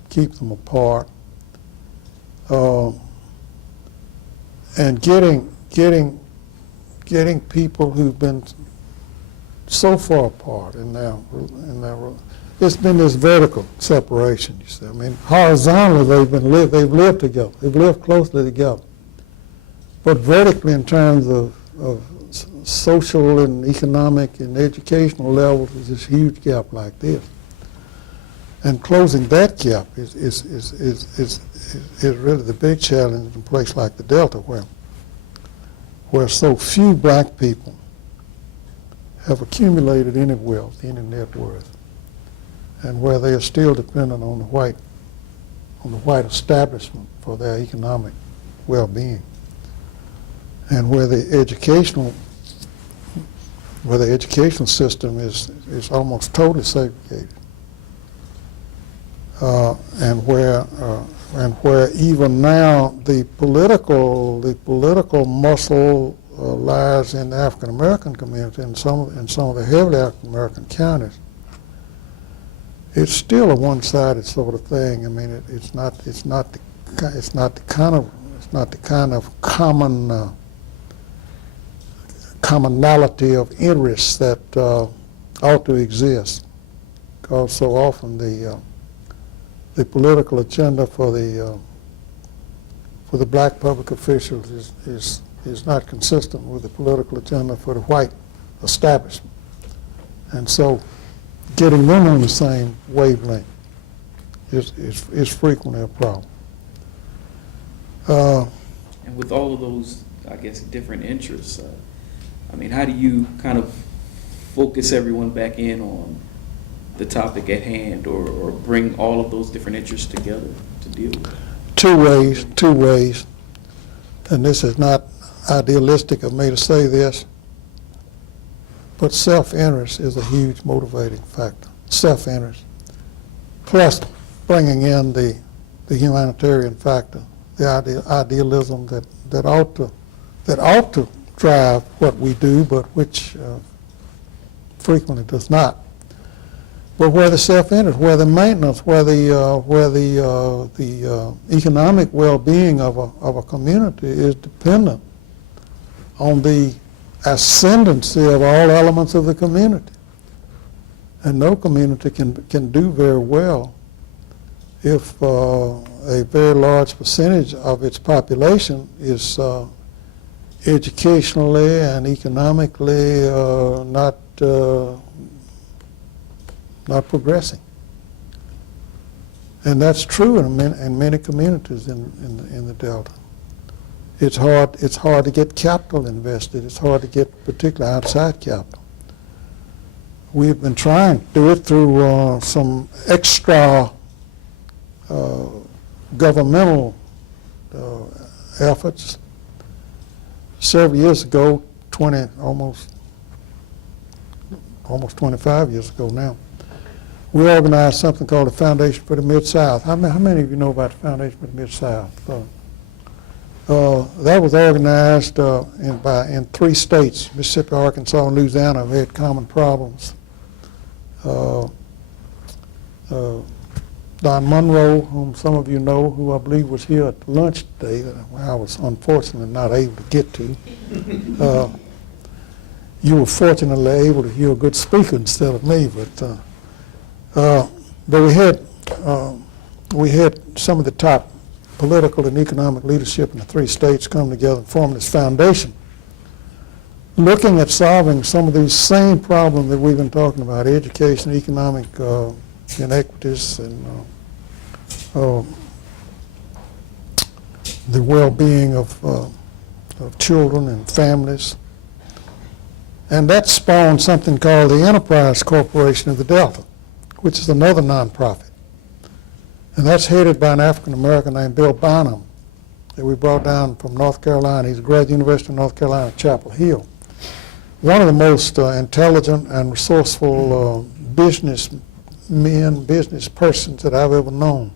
them apart. And getting people who've been so far apart in their it's been this vertical separation, you see. I mean, horizontally, they've lived together. They've lived closely together. But vertically, in terms of social and economic and educational levels, there's this huge gap like this. And closing that gap is really the big challenge in a place like the Delta, where so few black people have accumulated any wealth, any net worth, and where they are still dependent on the white establishment for their economic well-being, and where the educational system is almost totally segregated, and where even now the political muscle lies in the African American community in some of the heavily African American counties. It's still a one-sided sort of thing. I mean, it's not the kind of commonality of interests that ought to exist, because so often the political agenda for the black public officials is not consistent with the political agenda for the white establishment, and so getting them on the same wavelength is frequently a problem. And with all of those, I guess, different interests, I mean, how do you kind of focus everyone back in on the topic at hand, or bring all of those different interests together to deal with it? Two ways, and this is not idealistic of me to say this, but self-interest is a huge motivating factor. Self-interest, plus bringing in the humanitarian factor, the idealism that ought to drive what we do, but which frequently does not. But where the self-interest, where the maintenance, where the economic well-being of a community is dependent on the ascendancy of all elements of the community. And no community can do very well if a very large percentage of its population is educationally and economically not progressing. And that's true in many communities in the Delta. It's hard to get capital invested. It's hard to get particularly outside capital. We've been trying to do it through some extra governmental efforts. Several years ago, almost 25 years ago now, we organized something called the Foundation for the Mid-South. How many of you know about the Foundation for the Mid-South? That was organized in 3 states, Mississippi, Arkansas, and Louisiana, have had common problems. Don Monroe, whom some of you know, who I believe was here at lunch today, that I was unfortunately not able to get to. You were fortunately able to hear a good speaker instead of me, but we had some of the top political and economic leadership in the 3 states come together and form this foundation, looking at solving some of these same problems that we've been talking about: education, economic inequities, and the well-being of children and families. And that spawned something called the Enterprise Corporation of the Delta, which is another nonprofit. And that's headed by an African American named Bill Bonham that we brought down from North Carolina. He's a graduate University of North Carolina, Chapel Hill. One of the most intelligent and resourceful business persons that I've ever known.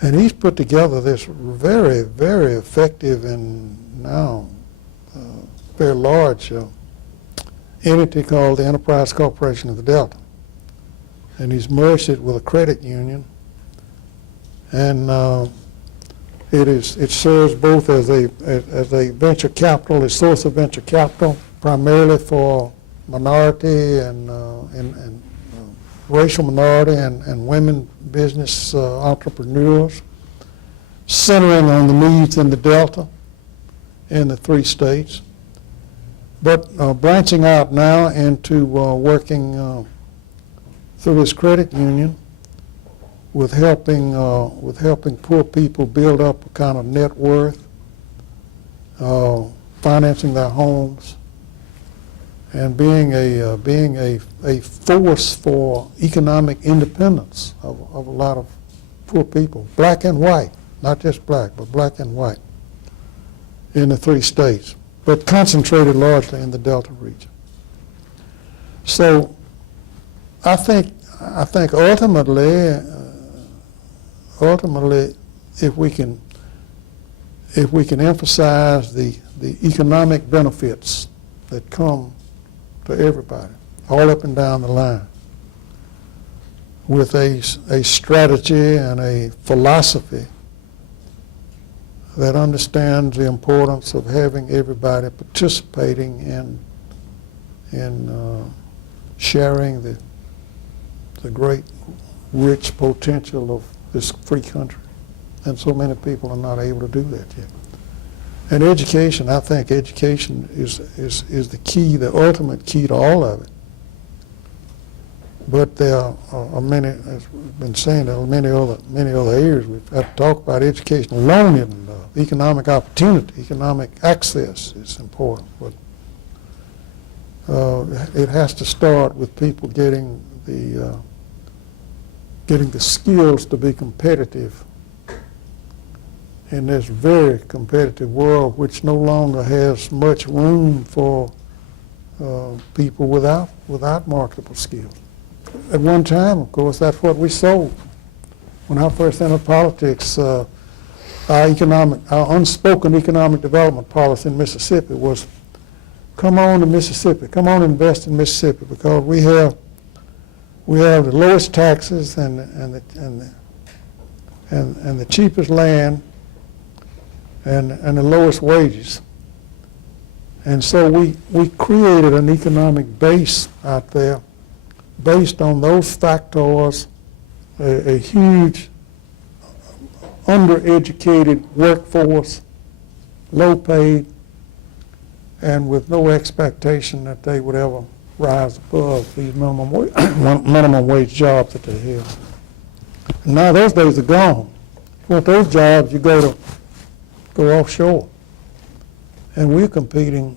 And he's put together this very, very effective and now very large entity called the Enterprise Corporation of the Delta. And he's merged it with a credit union. And it serves both as a venture capital, a source of venture capital, primarily for minority and racial minority and women business entrepreneurs, centering on the needs in the Delta in the 3 states, but branching out now into working through his credit union with helping poor people build up a kind of net worth, financing their homes, and being a force for economic independence of a lot of poor people, black and white, not just black, but black and white, in the 3 states, but concentrated largely in the Delta region. So I think ultimately, if we can emphasize the economic benefits that come to everybody, all up and down the line, with a strategy and a philosophy that understands the importance of having everybody participating in sharing the great, rich potential of this free country. And so many people are not able to do that yet. And education, I think education is the key, the ultimate key to all of it. But there are many, as we've been saying, there are many other areas we've had to talk about. Education alone isn't enough. Economic opportunity, economic access is important. But it has to start with people getting the skills to be competitive in this very competitive world, which no longer has much room for people without marketable skills. At one time, of course, that's what we sold. When I first entered politics, our unspoken economic development policy in Mississippi was, come on to Mississippi, come on and invest in Mississippi, because we have the lowest taxes and the cheapest land and the lowest wages. And so we created an economic base out there based on those factors, a huge undereducated workforce, low paid, and with no expectation that they would ever rise above these minimum wage jobs that they have. And now those days are gone. If you want those jobs, you go offshore. And we're competing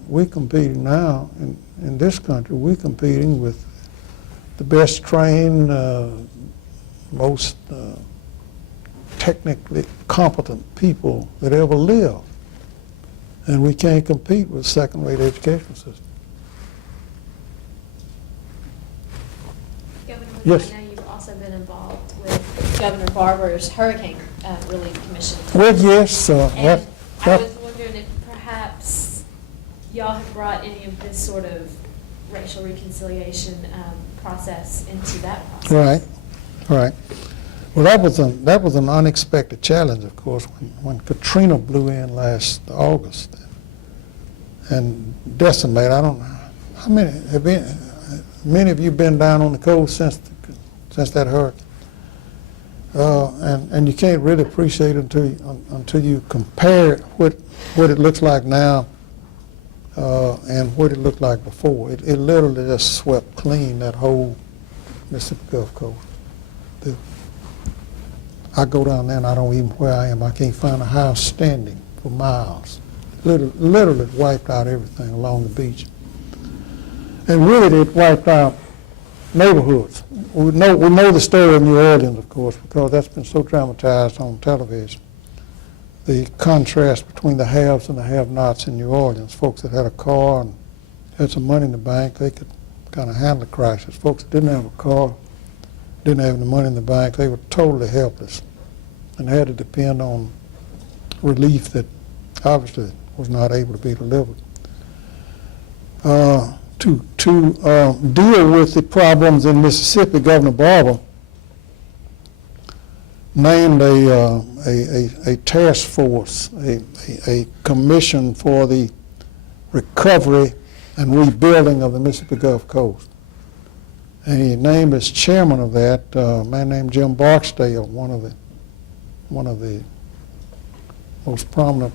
now in this country, we're competing with the best trained, most technically competent people that ever lived. And we can't compete with a second-rate education system. Governor, Yes. I know you've also been involved with Governor Barber's Hurricane Relief Commission. Well, yes. And I was wondering if perhaps y'all have brought any of this sort of racial reconciliation process into that process. Right. Well, that was an unexpected challenge, of course, when Katrina blew in last August and decimated. I don't know how many of you been down on the coast since that hurricane, and you can't really appreciate it until you compare what it looks like now and what it looked like before. It literally just swept clean that whole Mississippi Gulf Coast. I go down there and I don't even know where I am. I can't find a house standing for miles. Literally wiped out everything along the beach. And really it wiped out neighborhoods. We know the story of New Orleans, of course, because that's been so dramatized on television. The contrast between the haves and the have-nots in New Orleans. Folks that had a car and had some money in the bank, they could kind of handle the crisis. Folks that didn't have a car, didn't have any money in the bank, they were totally helpless and had to depend on relief that obviously was not able to be delivered. To deal with the problems in Mississippi, Governor Barber named a task force, a commission for the recovery and rebuilding of the Mississippi Gulf Coast. And he named as chairman of that a man named Jim Barksdale, one of the most prominent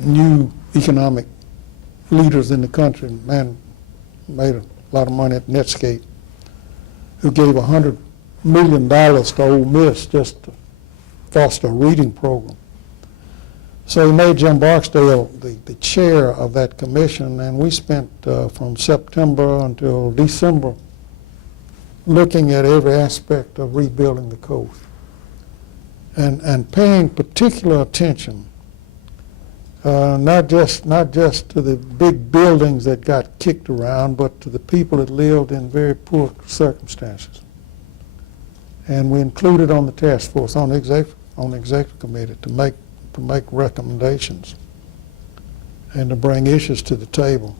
new economic leaders in the country. Man made a lot of money at Netscape, who gave $100 million to Ole Miss just to foster a reading program. So he made Jim Barksdale the chair of that commission, and we spent from September until December looking at every aspect of rebuilding the coast and paying particular attention, not just to the big buildings that got kicked around, but to the people that lived in very poor circumstances. And we included on the task force, on the executive committee, to make recommendations and to bring issues to the table.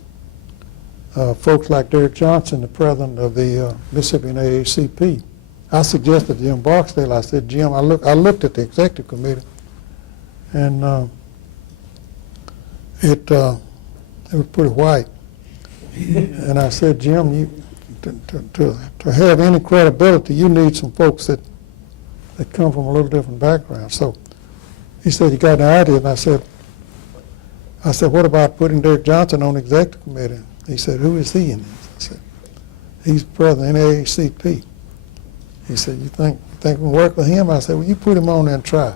Folks like Derek Johnson, the president of the Mississippi NAACP, I suggested to Jim Barksdale, I said, Jim, I looked at the executive committee, and it was pretty white. And I said, Jim, to have any credibility, you need some folks that come from a little different background. So he said, you got an idea? And I said, what about putting Derek Johnson on the executive committee? He said, who is he in this? I said, he's president of NAACP. He said, you think we'll work with him? I said, well, you put him on there and try.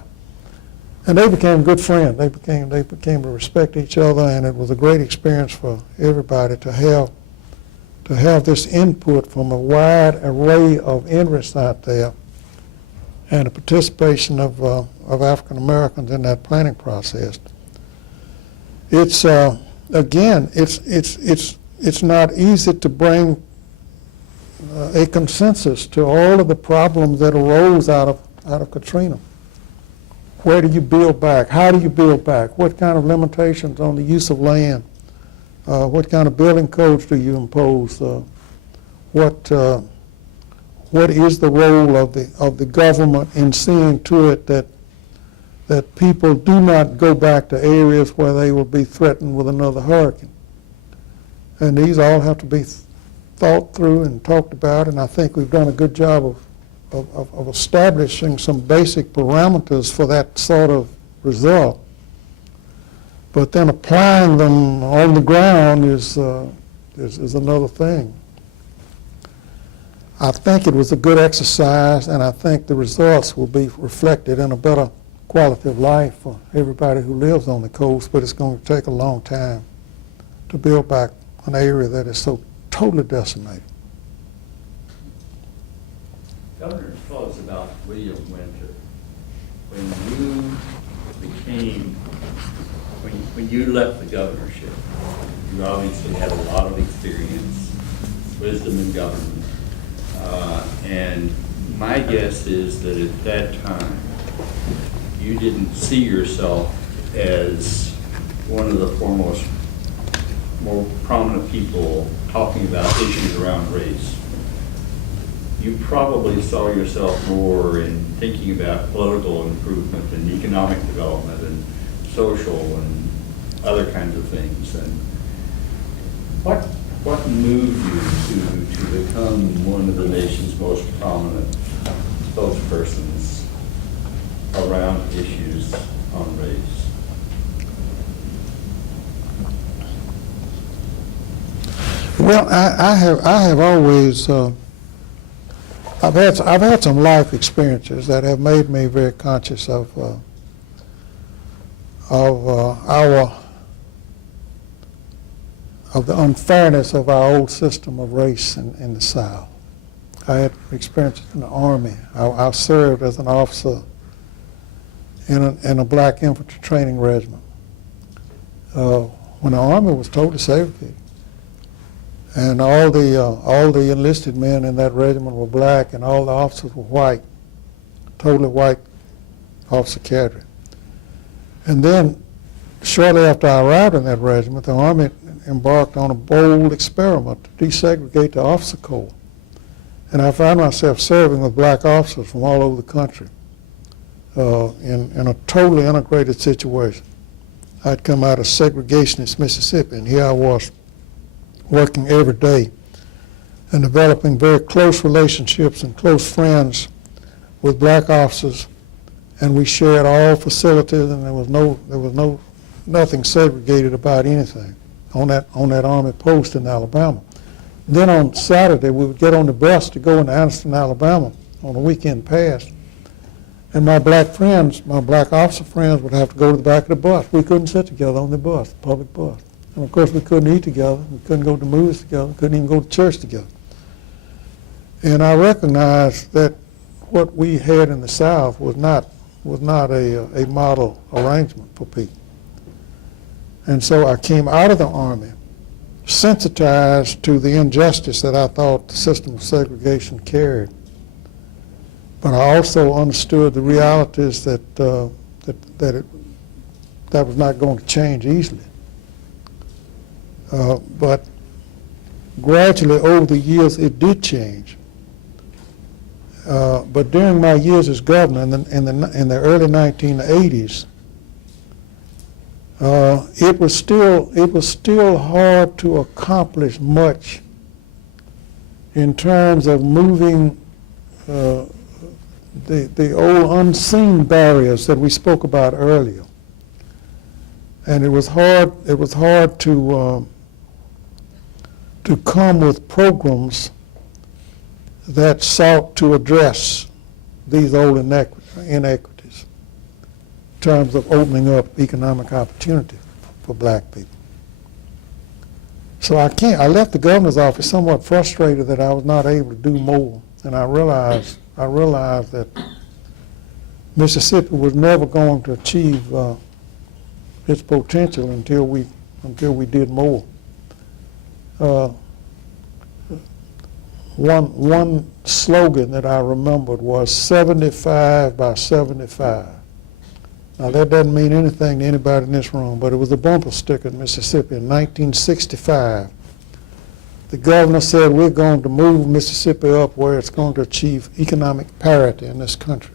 And they became good friends. They became to respect each other, and it was a great experience for everybody to have this input from a wide array of interests out there, and the participation of African Americans in that planning process. It's again, it's not easy to bring a consensus to all of the problems that arose out of Katrina. Where do you build back? How do you build back? What kind of limitations on the use of land? What kind of building codes do you impose? What is the role of the government in seeing to it that people do not go back to areas where they will be threatened with another hurricane? And these all have to be thought through and talked about, and I think we've done a good job of establishing some basic parameters for that sort of result. But then applying them on the ground is another thing. I think it was a good exercise, and I think the results will be reflected in a better quality of life for everybody who lives on the coast, but it's going to take a long time to build back an area that is so totally decimated. Governor, tell us about William Winter. When you left the governorship, you obviously had a lot of experience, wisdom in government, and my guess is that at that time, you didn't see yourself as one of the foremost, more prominent people talking about issues around race. You probably saw yourself more in thinking about political improvement and economic development and social and other kinds of things. And what moved you to become one of the nation's most prominent spokespersons around issues on race? Well, I have always I've had some life experiences that have made me very conscious of the unfairness of our old system of race in the South. I had experiences in the Army. I served as an officer in a black infantry training regiment when the Army was totally segregated. And all the enlisted men in that regiment were black, and all the officers were white, totally white officer cadre. And then, shortly after I arrived in that regiment, the Army embarked on a bold experiment to desegregate the officer corps. And I found myself serving with black officers from all over the country in a totally integrated situation. I'd come out of segregationist Mississippi, and here I was working every day and developing very close relationships and close friends with black officers, and we shared all facilities, and there was nothing segregated about anything on that Army post in Alabama. Then on Saturday, we would get on the bus to go into Anniston, Alabama on a weekend pass, and my black officer friends would have to go to the back of the bus. We couldn't sit together on the bus, the public bus. And of course, we couldn't eat together, we couldn't go to movies together, couldn't even go to church together. And I recognized that what we had in the South was not a model arrangement for people. And so I came out of the Army sensitized to the injustice that I thought the system of segregation carried. But I also understood the realities that that was not going to change easily. But gradually over the years it did change. But during my years as governor in the early 1980s, it was still hard to accomplish much in terms of moving the old unseen barriers that we spoke about earlier. And it was hard to come with programs that sought to address these old inequities in terms of opening up economic opportunity for black people. So I left the governor's office somewhat frustrated that I was not able to do more, and I realized that Mississippi was never going to achieve its potential until we did more. One slogan that I remembered was 75 by 75. Now that doesn't mean anything to anybody in this room, but it was a bumper sticker in Mississippi in 1965. The governor said we're going to move Mississippi up where it's going to achieve economic parity in this country.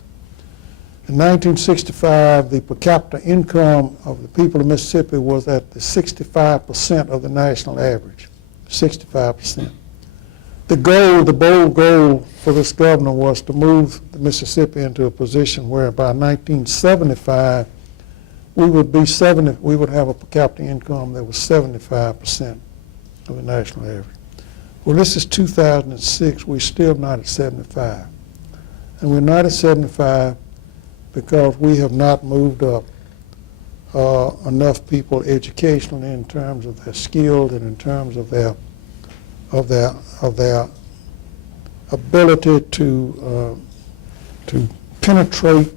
In 1965, the per capita income of the people of Mississippi was at the 65% of the national average, 65%. The bold goal for this governor was to move Mississippi into a position where by 1975, we would have a per capita income that was 75% of the national average. Well, this is 2006, we're still not at 75. And we're not at 75 because we have not moved up enough people educationally in terms of their skills and in terms of their ability to penetrate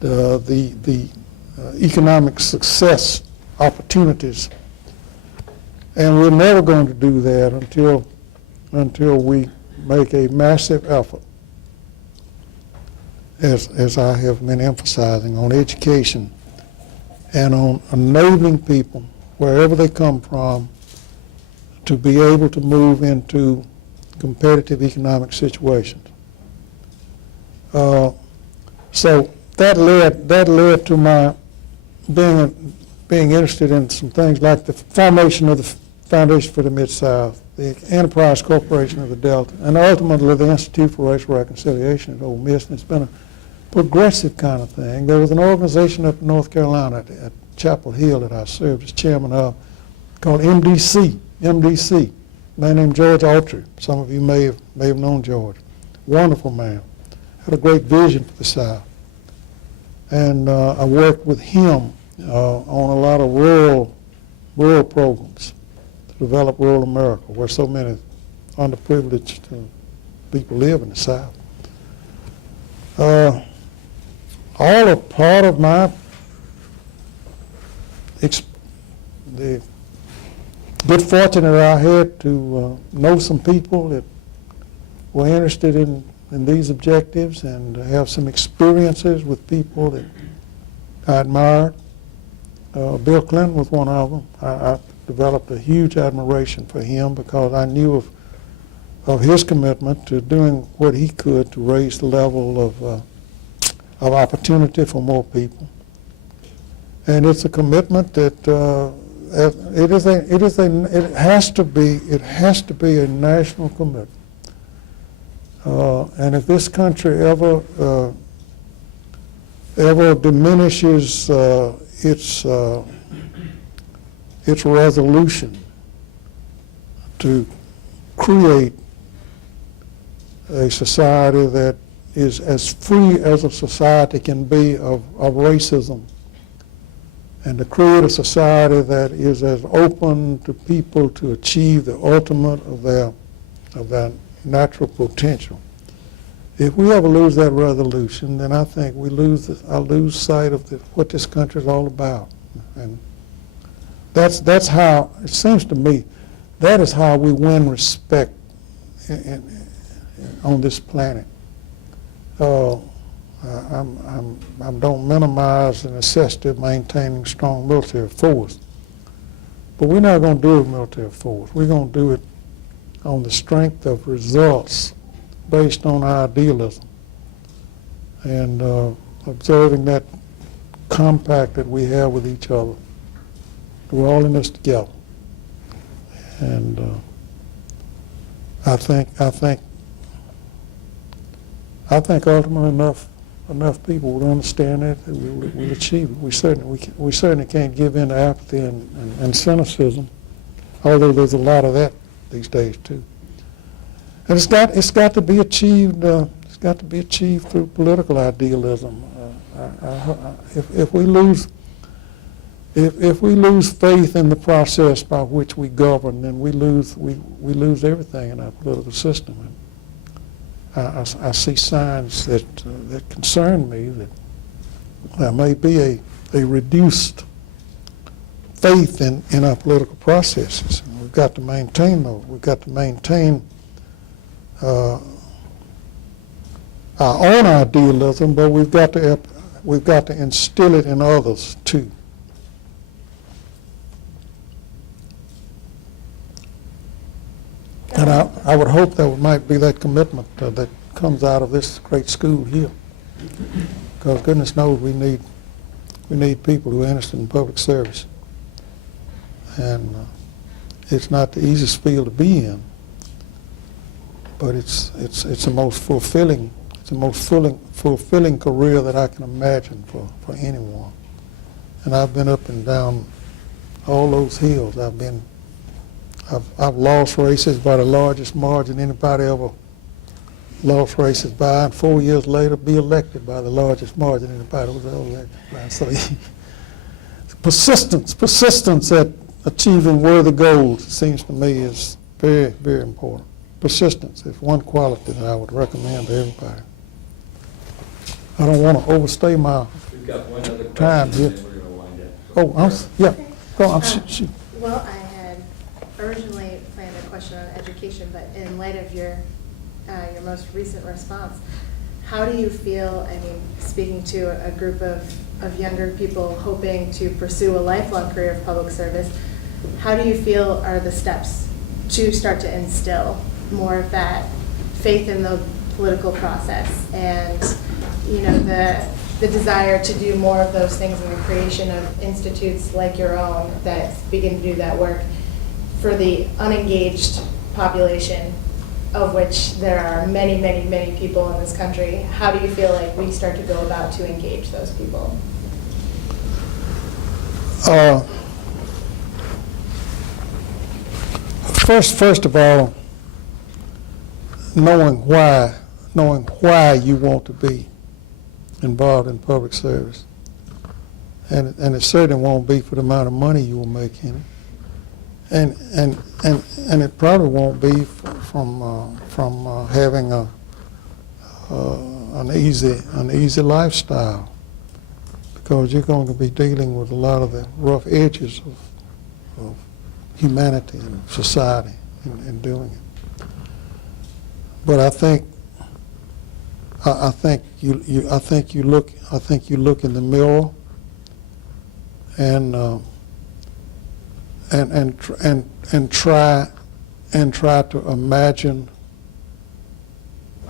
the economic success opportunities. And we're never going to do that until we make a massive effort, as I have been emphasizing, on education and on enabling people, wherever they come from, to be able to move into competitive economic situations. So that led to my being interested in some things like the formation of the Foundation for the Mid-South, the Enterprise Corporation of the Delta, and ultimately the Institute for Racial Reconciliation at Ole Miss. And it's been a progressive kind of thing. There was an organization up in North Carolina at Chapel Hill that I served as chairman of called MDC, a man named George Autry. Some of you may have known George. Wonderful man. Had a great vision for the South. And I worked with him on a lot of rural programs to develop rural America, where so many underprivileged people live in the South. All a part of the good fortune that I had to know some people that were interested in these objectives and have some experiences with people that I admired. Bill Clinton was one of them. I developed a huge admiration for him because I knew of his commitment to doing what he could to raise the level of opportunity for more people. And it's a commitment that it has to be a national commitment. And if this country ever diminishes its resolution to create a society that is as free as a society can be of racism, and to create a society that is as open to people to achieve the ultimate of their natural potential. If we ever lose that resolution, then I think I lose sight of what this country is all about. And that's how, it seems to me, that is how we win respect on this planet. I don't minimize the necessity of maintaining strong military force, but we're not going to do it with military force. We're going to do it on the strength of results based on our idealism, and observing that compact that we have with each other. We're all in this together, and I think ultimately enough people will understand that we'll achieve it. We certainly can't give in to apathy and cynicism, although there's a lot of that these days too. And it's got to be achieved. It's got to be achieved through political idealism. If we lose faith in the process by which we govern, then we lose everything in our political system. And I see signs that concern me that there may be a reduced faith in our political processes. And we've got to maintain those. We've got to maintain our own idealism, but we've got to instill it in others too. And I would hope there might be that commitment that comes out of this great school here, because goodness knows we need people who are interested in public service, and it's not the easiest field to be in, but it's the most fulfilling career that I can imagine for anyone. And I've been up and down all those hills. I've lost races by the largest margin anybody ever lost races by, and 4 years later be elected by the largest margin anybody was ever elected by. So persistence at achieving worthy goals, it seems to me, is very, very important. Persistence is one quality that I would recommend to everybody. I don't want to overstay my We've got one other time question, here. and then we're going to wind up. Yeah, go on, shoot. Well, I had originally planned a question on education, but in light of your most recent response, how do you feel, I mean, speaking to a group of younger people hoping to pursue a lifelong career of public service, how do you feel are the steps to start to instill more of that faith in the political process and, you know, the desire to do more of those things in the creation of institutes like your own that begin to do that work for the unengaged population, of which there are many, many, many people in this country? How do you feel like we start to go about to engage those people? First of all, knowing why you want to be involved in public service, and it certainly won't be for the amount of money you will make in it, and it probably won't be from having an easy lifestyle, because you're going to be dealing with a lot of the rough edges of humanity and society in doing it. But I think you look in the mirror and try to imagine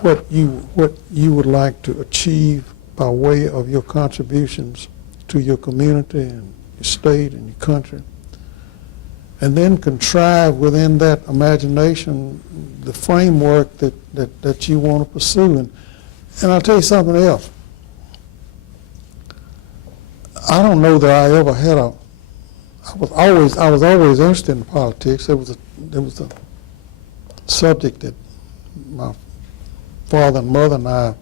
what you would like to achieve by way of your contributions to your community and your state and your country, and then contrive within that imagination the framework that you want to pursue. And I'll tell you something else. I don't know that I ever had I was always interested in politics. It was a subject that my father and mother and I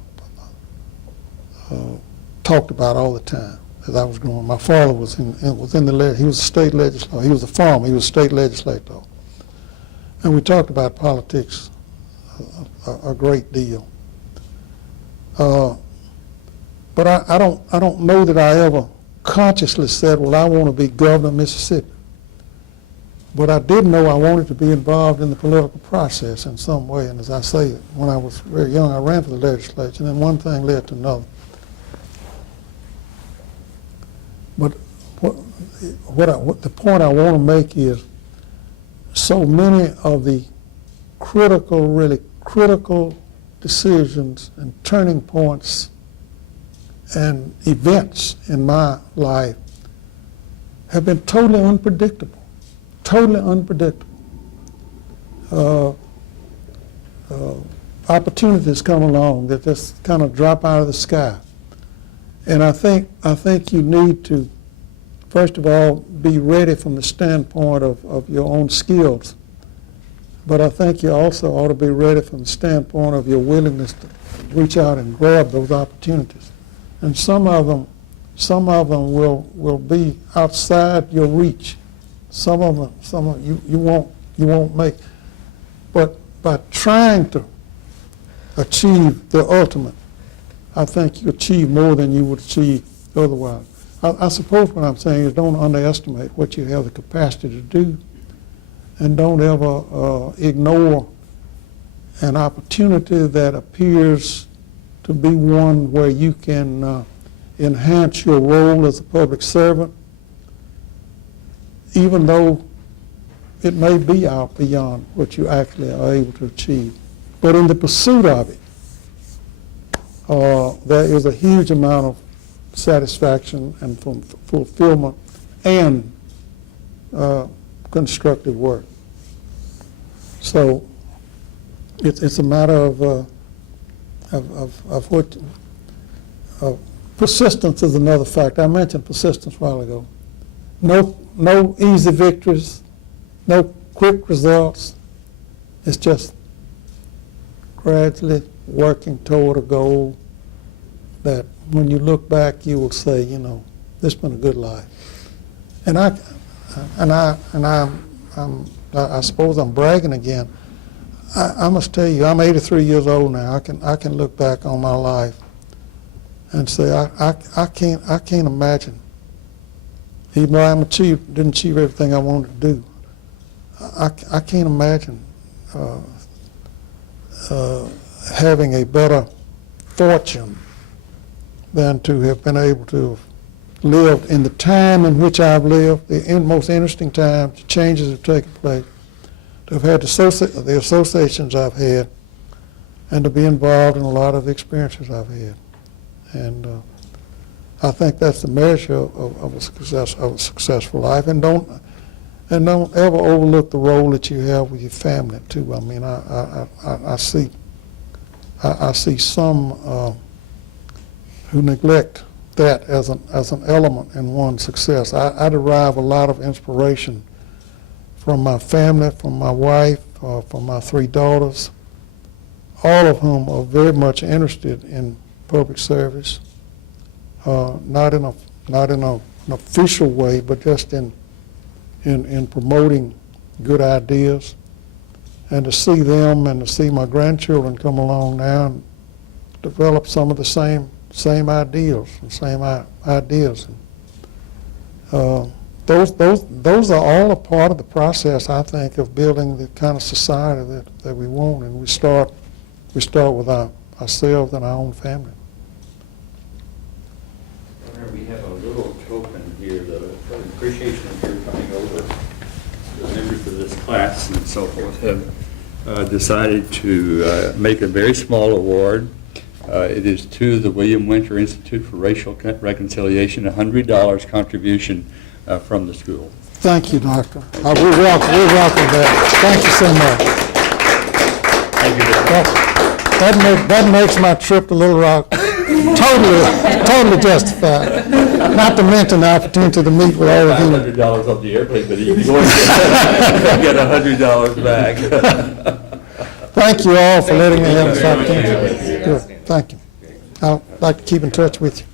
talked about all the time as I was growing up. My father was in the he was a state legislator. He was a farmer. He was a state legislator, and we talked about politics a great deal. But I don't know that I ever consciously said, well, I want to be governor of Mississippi. But I did know I wanted to be involved in the political process in some way. And as I say, when I was very young, I ran for the legislature, and then one thing led to another. But the point I want to make is so many of the really critical decisions and turning points and events in my life have been totally unpredictable. Totally unpredictable. Opportunities come along that just kind of drop out of the sky. And I think you need to, first of all, be ready from the standpoint of your own skills. But I think you also ought to be ready from the standpoint of your willingness to reach out and grab those opportunities. And some of them will be outside your reach. Some of them you won't make. But by trying to achieve the ultimate, I think you achieve more than you would achieve otherwise. I suppose what I'm saying is don't underestimate what you have the capacity to do, and don't ever ignore an opportunity that appears to be one where you can enhance your role as a public servant, even though it may be out beyond what you actually are able to achieve. But in the pursuit of it, there is a huge amount of satisfaction and fulfillment and constructive work. So it's a matter of what persistence is another factor. I mentioned persistence a while ago. No easy victories, no quick results. It's just gradually working toward a goal that when you look back, you will say, you know, this has been a good life. And I suppose I'm bragging again. I must tell you, I'm 83 years old now. I can look back on my life and say I can't imagine, even though didn't achieve everything I wanted to do. I can't imagine having a better fortune than to have been able to live in the time in which I've lived, the most interesting times, the changes have taken place, to have had the associations I've had, and to be involved in a lot of the experiences I've had. And I think that's the measure of a successful life. And don't ever overlook the role that you have with your family too. I mean, I see some who neglect that as an element in one's success. I derive a lot of inspiration from my family, from my wife, from my 3 daughters, all of whom are very much interested in public service, not in an official way, but just in promoting good ideas. And to see them and to see my grandchildren come along now and develop some of the same ideals and same ideas. Those are all a part of the process, I think, of building the kind of society that we want. And we start with ourselves and our own family. Governor, we have a little token here, the appreciation of your coming over. The members of this class and so forth have decided to make a very small award. It is to the William Winter Institute for Racial Reconciliation, a $100 contribution from the school. Thank you, Doctor. We welcome that. Thank you so much. Thank you, Darrell. Well, that makes my trip to Little Rock totally justified. Not to mention the opportunity to meet with all of you. $500 on the airplane, but he's going to get $100 back. Thank you all for letting me have this Thank you very much. opportunity. Good, thank you. I'd like to keep in touch with you.